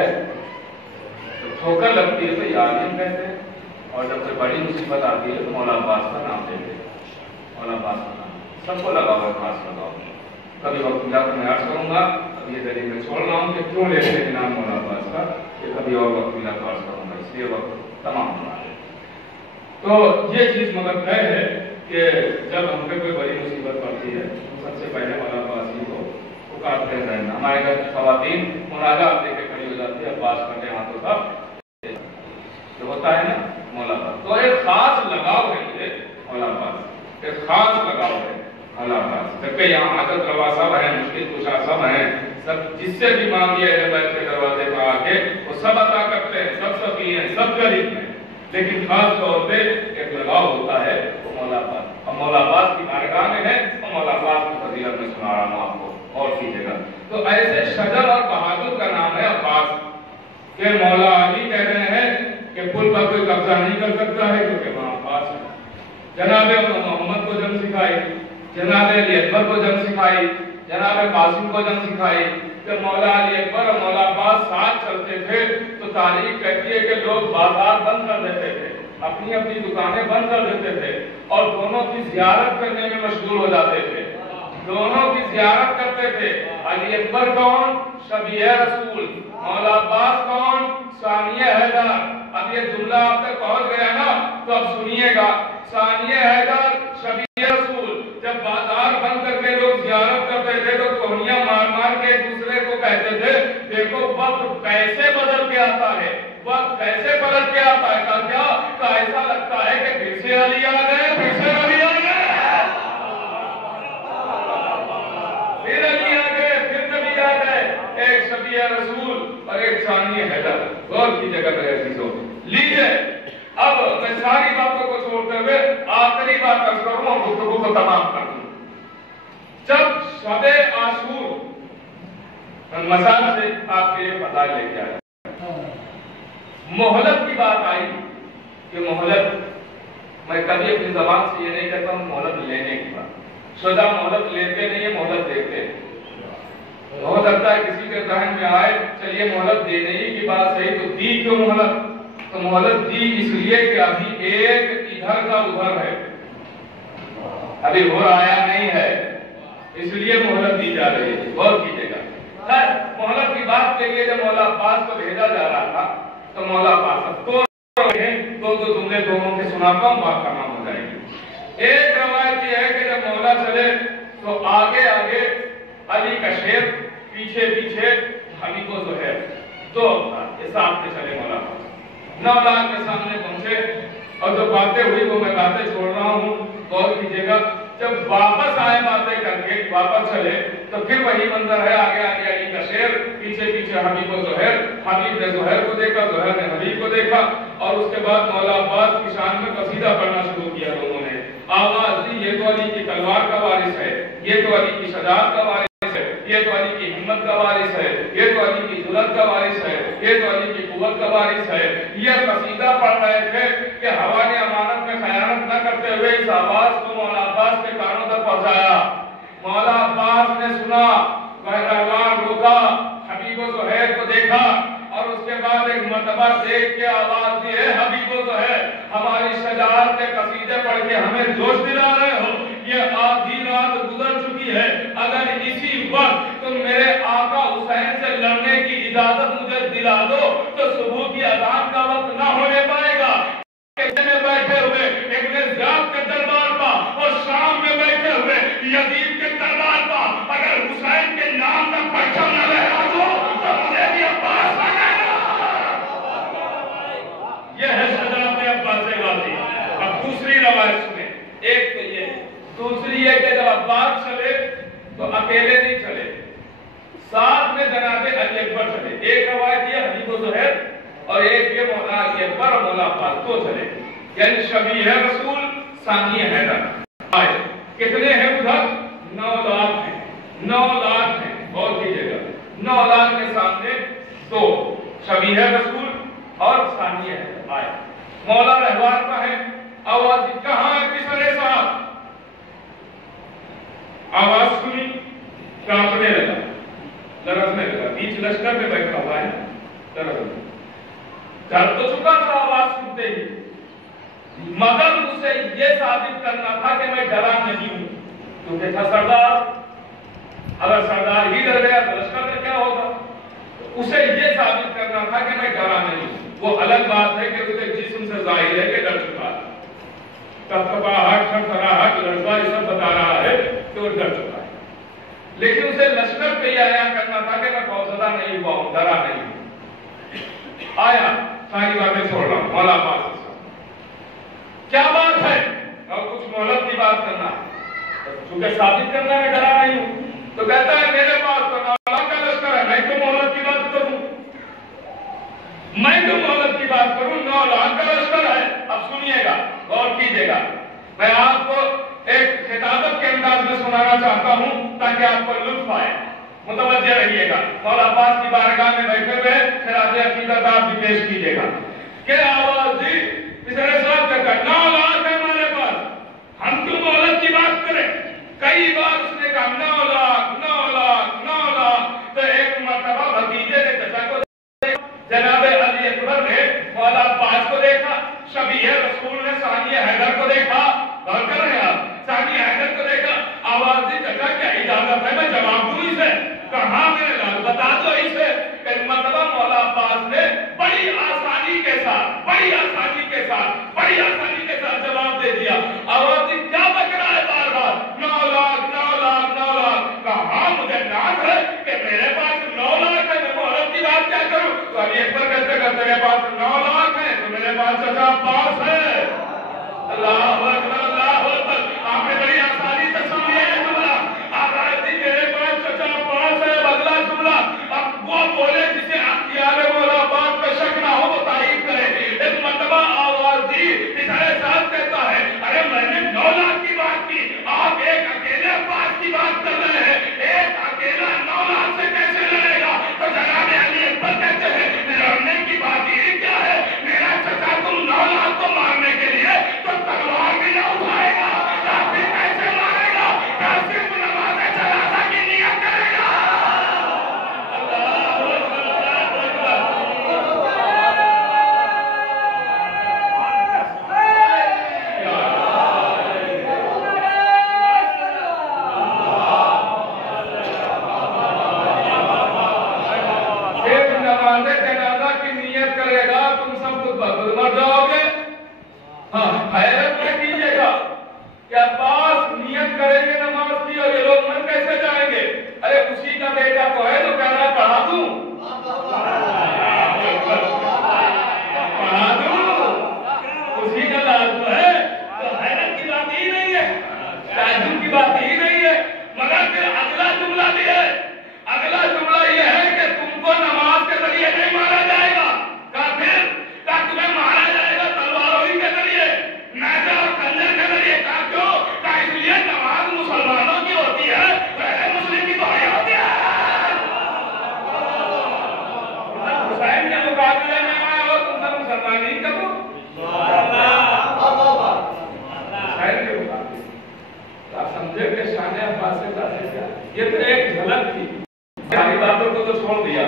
ہے تو ठोकर लगती है तो यालीम कहते हैं, और जब से बड़ी मुसीबत आती है तो मौला अब्बास का नाम देते हैं। मौला अब्बास का नाम सबको लगा हुआ है, खास लगाओ। कभी वक्त मिला तो मैं अर्ज करूंगा, अब ये दलील में छोड़ रहा हूँ कि क्यों लेते हैं नाम मौला अब्बास का, ये कभी और वक्त मिला तो अर्ज करूंगा, इसलिए वक्त तमाम होना है। तो ये चीज मगर तय है कि जब हम पे कोई बड़ी मुसीबत पड़ती है तो सबसे पहले मौला अब्बास ही को पुकारते हैं रहना। हमारे घर की खवातीन मुनाजात लेके खड़ी हो जाती है, अब्बास करके हाथों का जो होता है ना मौला अब्बास। तो एक खास लगाव है ये मौला अब्बास, एक खास लगाव है मौला अब्बास। जबकि यहाँ आदत रवा सब है, मुश्किल कुशा सब है, सब जिससे भी मांगिए बैठ के दरवाजे पर आके वो सब अता करते हैं, सब सफी हैं, सब गरीब हैं, लेकिन खास तौर पे एक लगाव होता है वो मौला अब्बास। अब मौला अब्बास की बारगाह में है और मौला अब्बास की फजीलत में सुना रहा हूँ आपको और कीजिएगा। तो ऐसे शजर और बहादुर का नाम है अब्बास के। मौला अली कह रहे हैं कि पुल पर कोई कब्जा नहीं कर सकता है क्योंकि वहां अब्बास है। जनाबे मोहम्मद को जंग सिखाई, जनाबे अली अकबर को जंग सिखाई, जनाबे कासिम को जंग सिखाई। जब मौला अली अकबर और मौला अब्बास साथ चलते थे तो तारीख कहती है कि लोग बाजार बंद कर देते थे, अपनी अपनी दुकानें बंद कर देते थे और दोनों की जियारत करने में मशगूल हो जाते थे, दोनों की जियारत करते थे। अली अकबर कौन? शबीह रसूल। मौला अब्बास कौन? सानिया हैदर। अब ये जुमला आप तक पहुंच गया ना तो अब सुनिएगा। सानिया हैदर, शबीह रसूल। जब बाजार बंद करके लोग जियारत करते थे तो कोहनियां मार मार के एक दूसरे को कहते थे, देखो वक्त कैसे बदल के आता है, वक्त कैसे पलट के आता है। कहा क्या? तो ऐसा लगता है कि फिर से अली आ गए, फिर से अली आ गए, फिर अली आ गए, फिर नबी आ गए। एक शबीह रसूल और एक सानिया हैदर। गौर कीजिएगा मेरे अजीजों। लीजिए अब मैं सारी बातों को छोड़ते हुए आखिरी बात अर्ज करूं और गुफ्तगू को तमाम कर दूं। जब शबे आशूर मसाल से आपके लिए पता लेके आया, मोहलत की बात आई कि मोहलत, मैं कभी अपनी जबान से ये नहीं कहता हूं मोहलत लेने की बात। शुदा मोहलत लेते नहीं है, मोहलत देते हैं। हो सकता है किसी के जहन में आए चलिए मोहलत देने ही की बात सही, तो दी क्यों मोहलत? तो मोहलत दी इसलिए कि अभी एक इधर का उधर है, अभी हो आया नहीं है, इसलिए मोहलत दी जा रही है। गौर कीजिएगा। मोहलत की बात के लिए जब मौला अब्बास को भेजा जा रहा था तो मौला अब्बास दो जुमले दोनों के सुनाता हूं, बात तमाम हो जाएगी। एक रवायत यह है कि जब मौला चले तो आगे आगे अली का शेर, पीछे पीछे हबीब व ज़ुहैर, दो ये साथ में चले मौला अब्बास। नौलाद के सामने पहुंचे और जो बातें हुई वो मैं बातें छोड़ रहा हूँ, गौर कीजिएगा। जब वापस आए बातें करके वापस चले तो फिर वही मंजर है, आगे आगे अली का शेर, पीछे पीछे हबीब व ज़ुहैर। हबीब ने ज़ुहैर को देखा, ज़ुहैर ने हबीब को देखा और उसके बाद मौला अब्बास की शान में कसीदा पढ़ना शुरू किया। लोगों ने आवाज दी, ये तो अली की तलवार का वारिस है, ये तो अली की शजाअत का वारिस है, ये तो अली की हिम्मत का वारिस है, ये तो अली की जुर्रत का वारिस है, ये तो अली की कुव्वत का वारिस है। ये कसीदा पढ़ रहे थे कि हवा ने अमानत में खयानत न करते हुए इस आवाज को मौला अब्बास के कानों तक पहुंचाया। मौला अब्बास ने सुना, रहमान रोका, हबीब व ज़ुहैर को देखा और उसके बाद एक मर्तबा देख के आवाज दी, है हबीब व ज़ुहैर, हमारी शजाअत के कसीदे पढ़ के हमें जोश दिला रहे हो? ये आधी रात गुजर चुकी है, अगर इसी वक्त तुम मेरे आका हुसैन से लड़ने की इजाजत मुझे दिला दो तो सुबह की अज़ान का वक्त ना होने पाएगा। में बैठे हुए इब्ने ज़ियाद के दरबार पर और शाम में बैठे हुए यजीद के दरबार पर अगर हुसैन के नाम का परचम न लहरा दो तो मुझे भी अब्बास आ जाएगा। यह है शजाअत अब्बास वाली। अब दूसरी रवायत सुने। एक तो ये, दूसरी है कि जब अब्बास चले तो अकेले नहीं चले, साथ में जनाबे अली अकबर चले। एक रवायत ये हबीब व ज़ुहैर और एक ये मौला अली अकबर और मौला अब्बास दो चले, यानी शबीह रसूल, सानिया हैदर आए। कितने हैं उधर? 9 लाख हैं, 9 लाख हैं। गौर कीजिएगा, 9 लाख के सामने दो, शबीह रसूल और सानिया हैदर आए। मौला रहवार का है, आवाज कहां है किसरे साहब? आवाज सुनी, कांपने लगा, लरजने लगा, बीच लश्कर में बैठा हुआ है, डर तो चुका था आवाज सुनते ही, मगर उसे ये साबित करना था कि मैं डरा नहीं हूं, क्योंकि था सरदार। अगर सरदार ही डर गया तो लश्कर का क्या होगा? उसे ये साबित करना था कि मैं डरा नहीं हूं। वो अलग बात है कि उसके जिस्म से जाहिर है कि डर चुका है, कपकपाहट, थरथराहट, लड़का ये सब बता रहा है कि वो डर चुका है। लेकिन उसे लश्कर पे आया करना था कि मैं खौफजदा नहीं हुआ हूं, डरा नहीं हूं। आया, सारी बातें छोड़ रहा हूं, मौला पास क्या बात है और कुछ मोहलत की बात करना, क्योंकि साबित करना मैं डरा नहीं हूं। तो कहता है मेरे पास तो 9 लाख का लश्कर है, मैं तो मोहलत की बात करूं, मैं तो मोहलत की बात करूं, 9 लाख का लश्कर है। अब सुनिएगा, गौर कीजिएगा, मैं आपको एक खिताबत के अंदाज में सुनाना चाहता हूं ताकि आपको लुत्फ आए, मुतवज्जे रहिएगा। मौला अब्बास की बारगाह में बैठे हुए खिराज अकीदत आप भी पेश कीजिएगा। क्या आवाज दी पिछले साल तक 9 लाख है हमारे पास, हम क्यों मोहलत की बात करें? कई बार उसने कहा 9 लाख 9 लाख 9 लाख। तो एक मर्तबा भतीजे ने चचा को जनाब अली अकबर ने मौला अब्बास को देखा, शबीह रसूल ने सानिया हैदर को देखा, गौर कर रहे हैं आप, सानिया हैदर को देखा, आवाज दी चचा क्या इजाजत है मैं जवाब दूं इसे? कहा मेरे लाल बता दो इसे। एक मर्तबा मौला अब्बास ने बड़ी आसानी के साथ जवाब दे दिया। आवाज दी क्या बक रहा है बार बार? 9 लाख 9 लाख 9 लाख। कहा मुझे नाज है कि मेरे पास 9 लाख है, मैं मोहलत की बात क्या करूं? तो अली अकबर कहते हैं तेरे पास 9 लाख है तो मेरे पास चचा अब्बास है। अल्लाह अकबर अल्लाह अकबर। आपने बड़ी आसानी से सुन लिया है जुमला। आवाज दी मेरे पास चचा अब्बास है, अगला जुमला। अब वो बोले जिसे अख्तियार मौला अब्बास पे शक ना हो वो तारीफ करे। एक मर्तबा आवाज दी इशारे साथ कहता है अरे मैंने 9 लाख की बात की, आप एक अकेले अब्बास की बात कर रहे हैं, एक अकेला 9 लाख से कैसे लड़ेगा? तो जनाब अली अकबर कहते हैं लड़ने की बात ये क्या है, मेरा चचा तुम 9 लाख को मारने के लिए तो तलवार भी ना उठाएगा, काफी कैसे मारेगा? कासिम नवाज जनाजा की नियत करेगा। जनाजा की नियत करेगा, तुम सब खुद बदल मर जाओगे। हाँ, हैरत में कीजिएगा कि अब्बास नियत करेंगे नमाज की और ये लोग मन कैसे जाएंगे? अरे उसी का बेटा तो है तो कह रहा पढ़ा दूं, उसी का लाल तो है। तो हैरत की बात ही नहीं है, ताज्जुब की बात ही नहीं है। मगर फिर अगला जुमला भी है, अगला जुमला यह है कि तुमको नमाज के जरिए नहीं मारा जाएगा, काफिर का तुम्हें मारा जाएगा तलवारों ही के जरिए, नेज़े और खंजर के जरिए। का क्यों? का इसलिए नमाज मुसलमानों की होती है, पहले मुस्लिम की तो होती है। हुसैन के मुकाबले में आए हो तुम सब मुसलमान ही करो, हुसैन के मुकाबले। आप समझे कि शान अब्बास से क्या? ये तो एक झलक थी, सारी बातों को तो छोड़ दिया,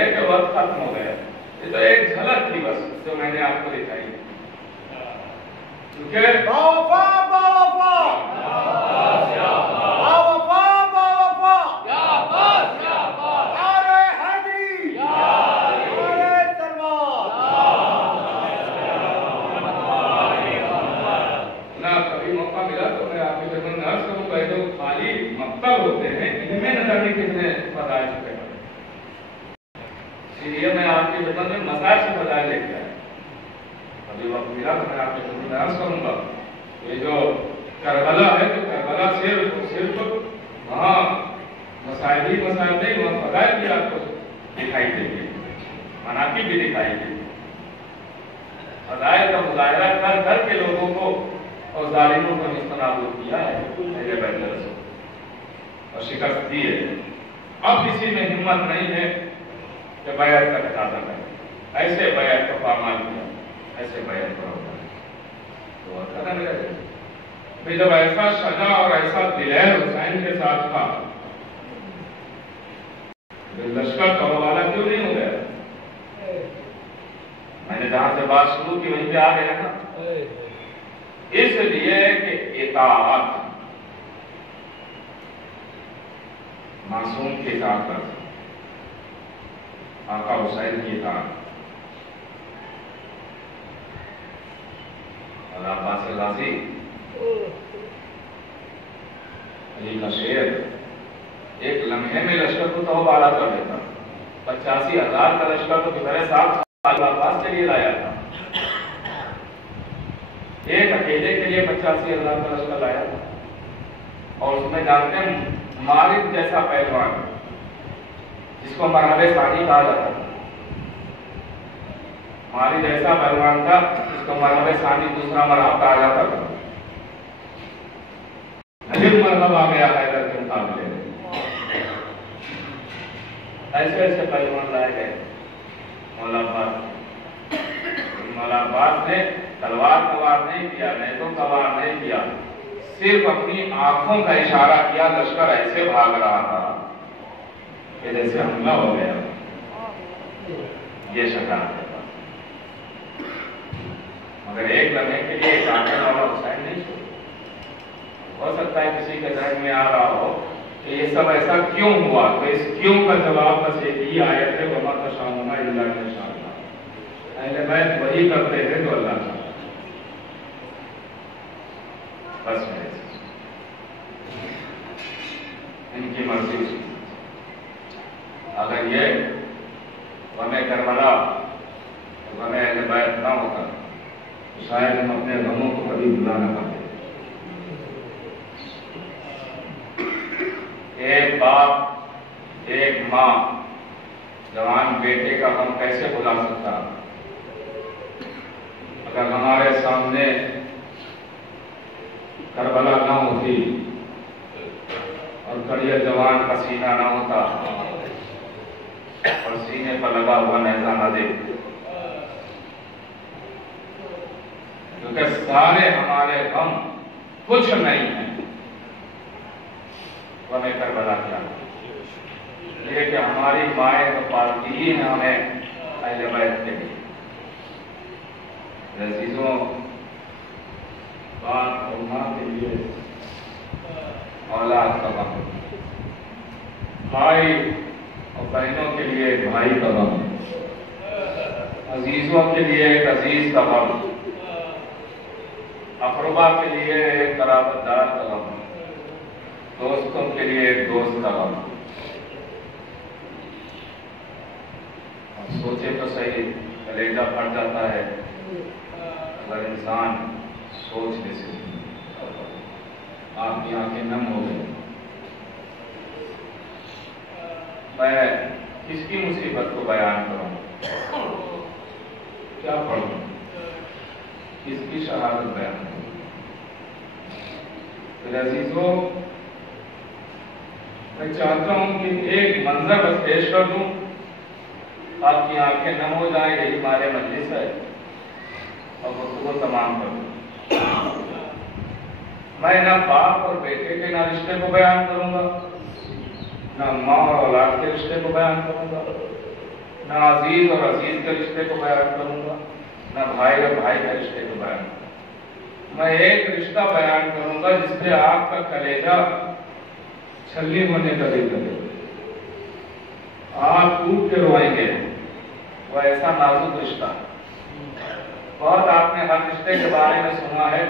एक वक्त खत्म हो गया। ये तो एक झलक थी बस जो मैंने आपको दिखाई। क्योंकि ना कभी मौका मिला तो मैं आपकी जब नर्स करूंगा, जो खाली मक्तब होते हैं इनमें न जाने कितने बताए चुके हैं। इसलिए मैं आपके जब में मसाज से बताए लेके आया, अभी वक्त मिला तो मैं आपके जब नर्स करूंगा। ये जो करबला है तो करबला सिर्फ वहाँ मसाइल नहीं, वहाँ फजाइल भी आपको दिखाई देंगे, मनाकिब भी दिखाई देंगे। फजाइल का मुजाहिरा कर कर के लोगों को और जालिमों को इस्तेमाल किया है मेरे बैठने से और शिकस्त दी है। अब किसी में हिम्मत नहीं है कि बैत का तकाजा करे, ऐसे बैत का पामाल किया, ऐसे बैत पर होता है तो कहना मेरा भाई जब ऐसा सजा और ऐसा दिलेर हुसैन के साथ था لشکر کبا والا کیوں نہیں ہو گیا؟ میں نے جہاں سے بات شروع کی وہیں پہ آ گیا نا. اس لیے کہ اطاعت معصوم کی اطاعت کرتا، آقا حسین کی اطاعت. اور عباس غازی علی کا شعر ایک لمحے میں لشکر کو تو بالا کر دیتا. 85,000 کا لشکر تو پچھلے 7 سال عباس کے لیے لایا تھا. ایک اکیلے کے لیے 85,000 کا لشکر لایا تھا. اور اس میں جانتے ہیں مالک جیسا پہلوان جس کو مرحب ثانی کہا جاتا تھا. مالک جیسا پہلوان تھا جس کو مرحب ثانی دوسرا مرحب کہا جاتا تھا. عجیب مرحب آ گیا حیدر کے مقابلے میں. ایسے ایسے پہلوان لائے گئے. مولا عباس نے تلوار سوار نہیں کیا، نیزوں سوار نہیں کیا، صرف اپنی آنکھوں کا اشارہ کیا. لشکر ایسے بھاگ رہا تھا کہ جیسے حملہ ہو گیا. یہ شجاعت ہے. مگر ایک لمحے کے لیے جاننے والا حسین نہیں چھوڑا. ہو سکتا ہے کسی کے ذہن میں آ رہا ہو کہ یہ سب ایسا کیوں ہوا، تو اس کیوں کا جواب بس ایک ہی آیت ہے، وما تشاءون الا ان یشاء اللہ. اہل بیت وہی کرتے ہیں جو اللہ چاہتا ہے. بس ان کی مرضی. اگر یہ غم کربلا غم اہل بیت نہ ہوتا تو شاید ہم اپنے غموں کو کبھی بھلا نہ پاتے. ایک باپ ایک ماں جوان بیٹے کا غم کیسے بھلا سکتا؟ اگر ہمارے سامنے کربلا نہ ہوتی اور کڑیہ جوان کا سینہ نہ ہوتا اور سینے پر لگا ہوا نیزہ نہ دیکھتے، کیونکہ سارے ہمارے غم کچھ نہیں ہیں. غم کربلا کیا یہ کہ ہماری مائیں تو پالتی ہی ہیں ہمیں اہل بیت کے لیے. عزیزوں، باپ اور ماں کے لیے اولاد کا غم، بھائی اور بہنوں کے لیے ایک بھائی کا غم، عزیزوں کے لیے ایک عزیز کا غم، اقربا کے لیے ایک قرابت دار کا غم، دوستوں کے لیے ایک دوست کا غم. سوچے تو صحیح، کلیجہ پھٹ جاتا ہے اگر انسان سوچنے سے. آپ کی آنکھیں نم ہو گئی. میں کس کی مصیبت کو بیان کروں، کیا پڑھوں، کس کی شہادت بیان کروں؟ میرے عزیزوں، میں چاہتا ہوں کہ ایک منظر بس پیش کر دوں، آپ کی آنکھیں نم ہو جائیں. یہی ہمارے مجلس ہے اور گفتگو تمام کر دوں. میں نہ باپ اور بیٹے کے نہ رشتے کو بیان کروں گا، نہ ماں اور اولاد کے رشتے کو بیان کروں گا، نہ عزیز اور عزیز کے رشتے کو بیان کروں گا، نہ بھائی اور بھائی کے رشتے کو بیان کروں گا. میں ایک رشتہ بیان کروں گا جس پہ آپ کا کلیجہ چھلنی ہونے کا دل کرے، آپ ٹوٹ کے روئیں گے. وہ ایسا نازک رشتہ. بہت آپ نے ہر رشتے کے بارے میں سنا ہے،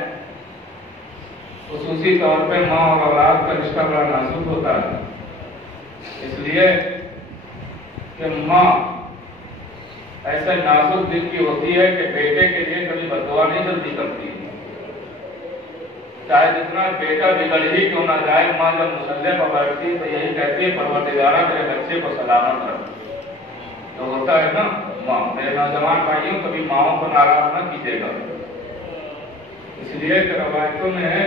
خصوصی طور پہ ماں اور اولاد کا رشتہ بڑا نازک ہوتا ہے، اس لیے کہ ماں ایسے نازک دل کی ہوتی ہے کہ بیٹے کے لیے کبھی بددعا نہیں جلدی کرتی. چاہے جتنا بیٹا بگڑ ہی کیوں نہ جائے، ماں جب مصلے پر بیٹھتی ہے تو یہی کہتی ہے پروردگارہ میرے بچے کو سلامت رکھ. تو ہوتا ہے نا ماں. میرے نوجوان بھائیوں، کبھی ماؤں کو ناراض نہ کیجیے گا. اس لیے کہ روایتوں میں ہے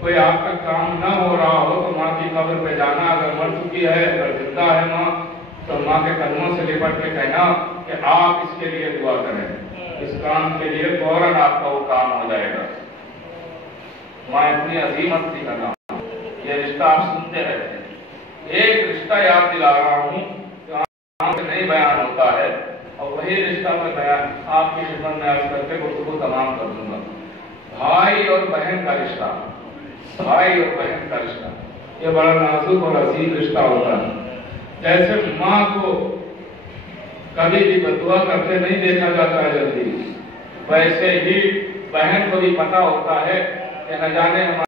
کوئی آپ کا کام نہ ہو رہا ہو تو ماں کی قبر پہ جانا، اگر مر چکی ہے اگر زندہ ہے ماں تو ماں کے قدموں سے لپٹ کے کہنا کہ آپ اس کے لیے دعا کریں، اس کام کے لیے فوراً آپ کا وہ کام ہو جائے گا. ماں اتنی عظیم ہستی کا نام. یہ رشتہ آپ سنتے رہتے ہیں. ایک رشتہ یاد دلا رہا ہوں جو عام سے نہیں بیان ہوتا ہے، اور وہی رشتہ میں بیان آپ کی خدمت میں عرض کر کے گفتگو تمام کر دوں گا۔ بھائی اور بہن کا رشتہ، بھائی اور بہن کا رشتہ یہ بڑا نازک اور عزیز رشتہ ہوتا ہے۔ جیسے ماں کو کبھی بھی بددعا کرتے نہیں دیکھا جاتا ہے جلدی، ویسے ہی بہن کو بھی پتا ہوتا ہے کہ نہ جانے ہمارے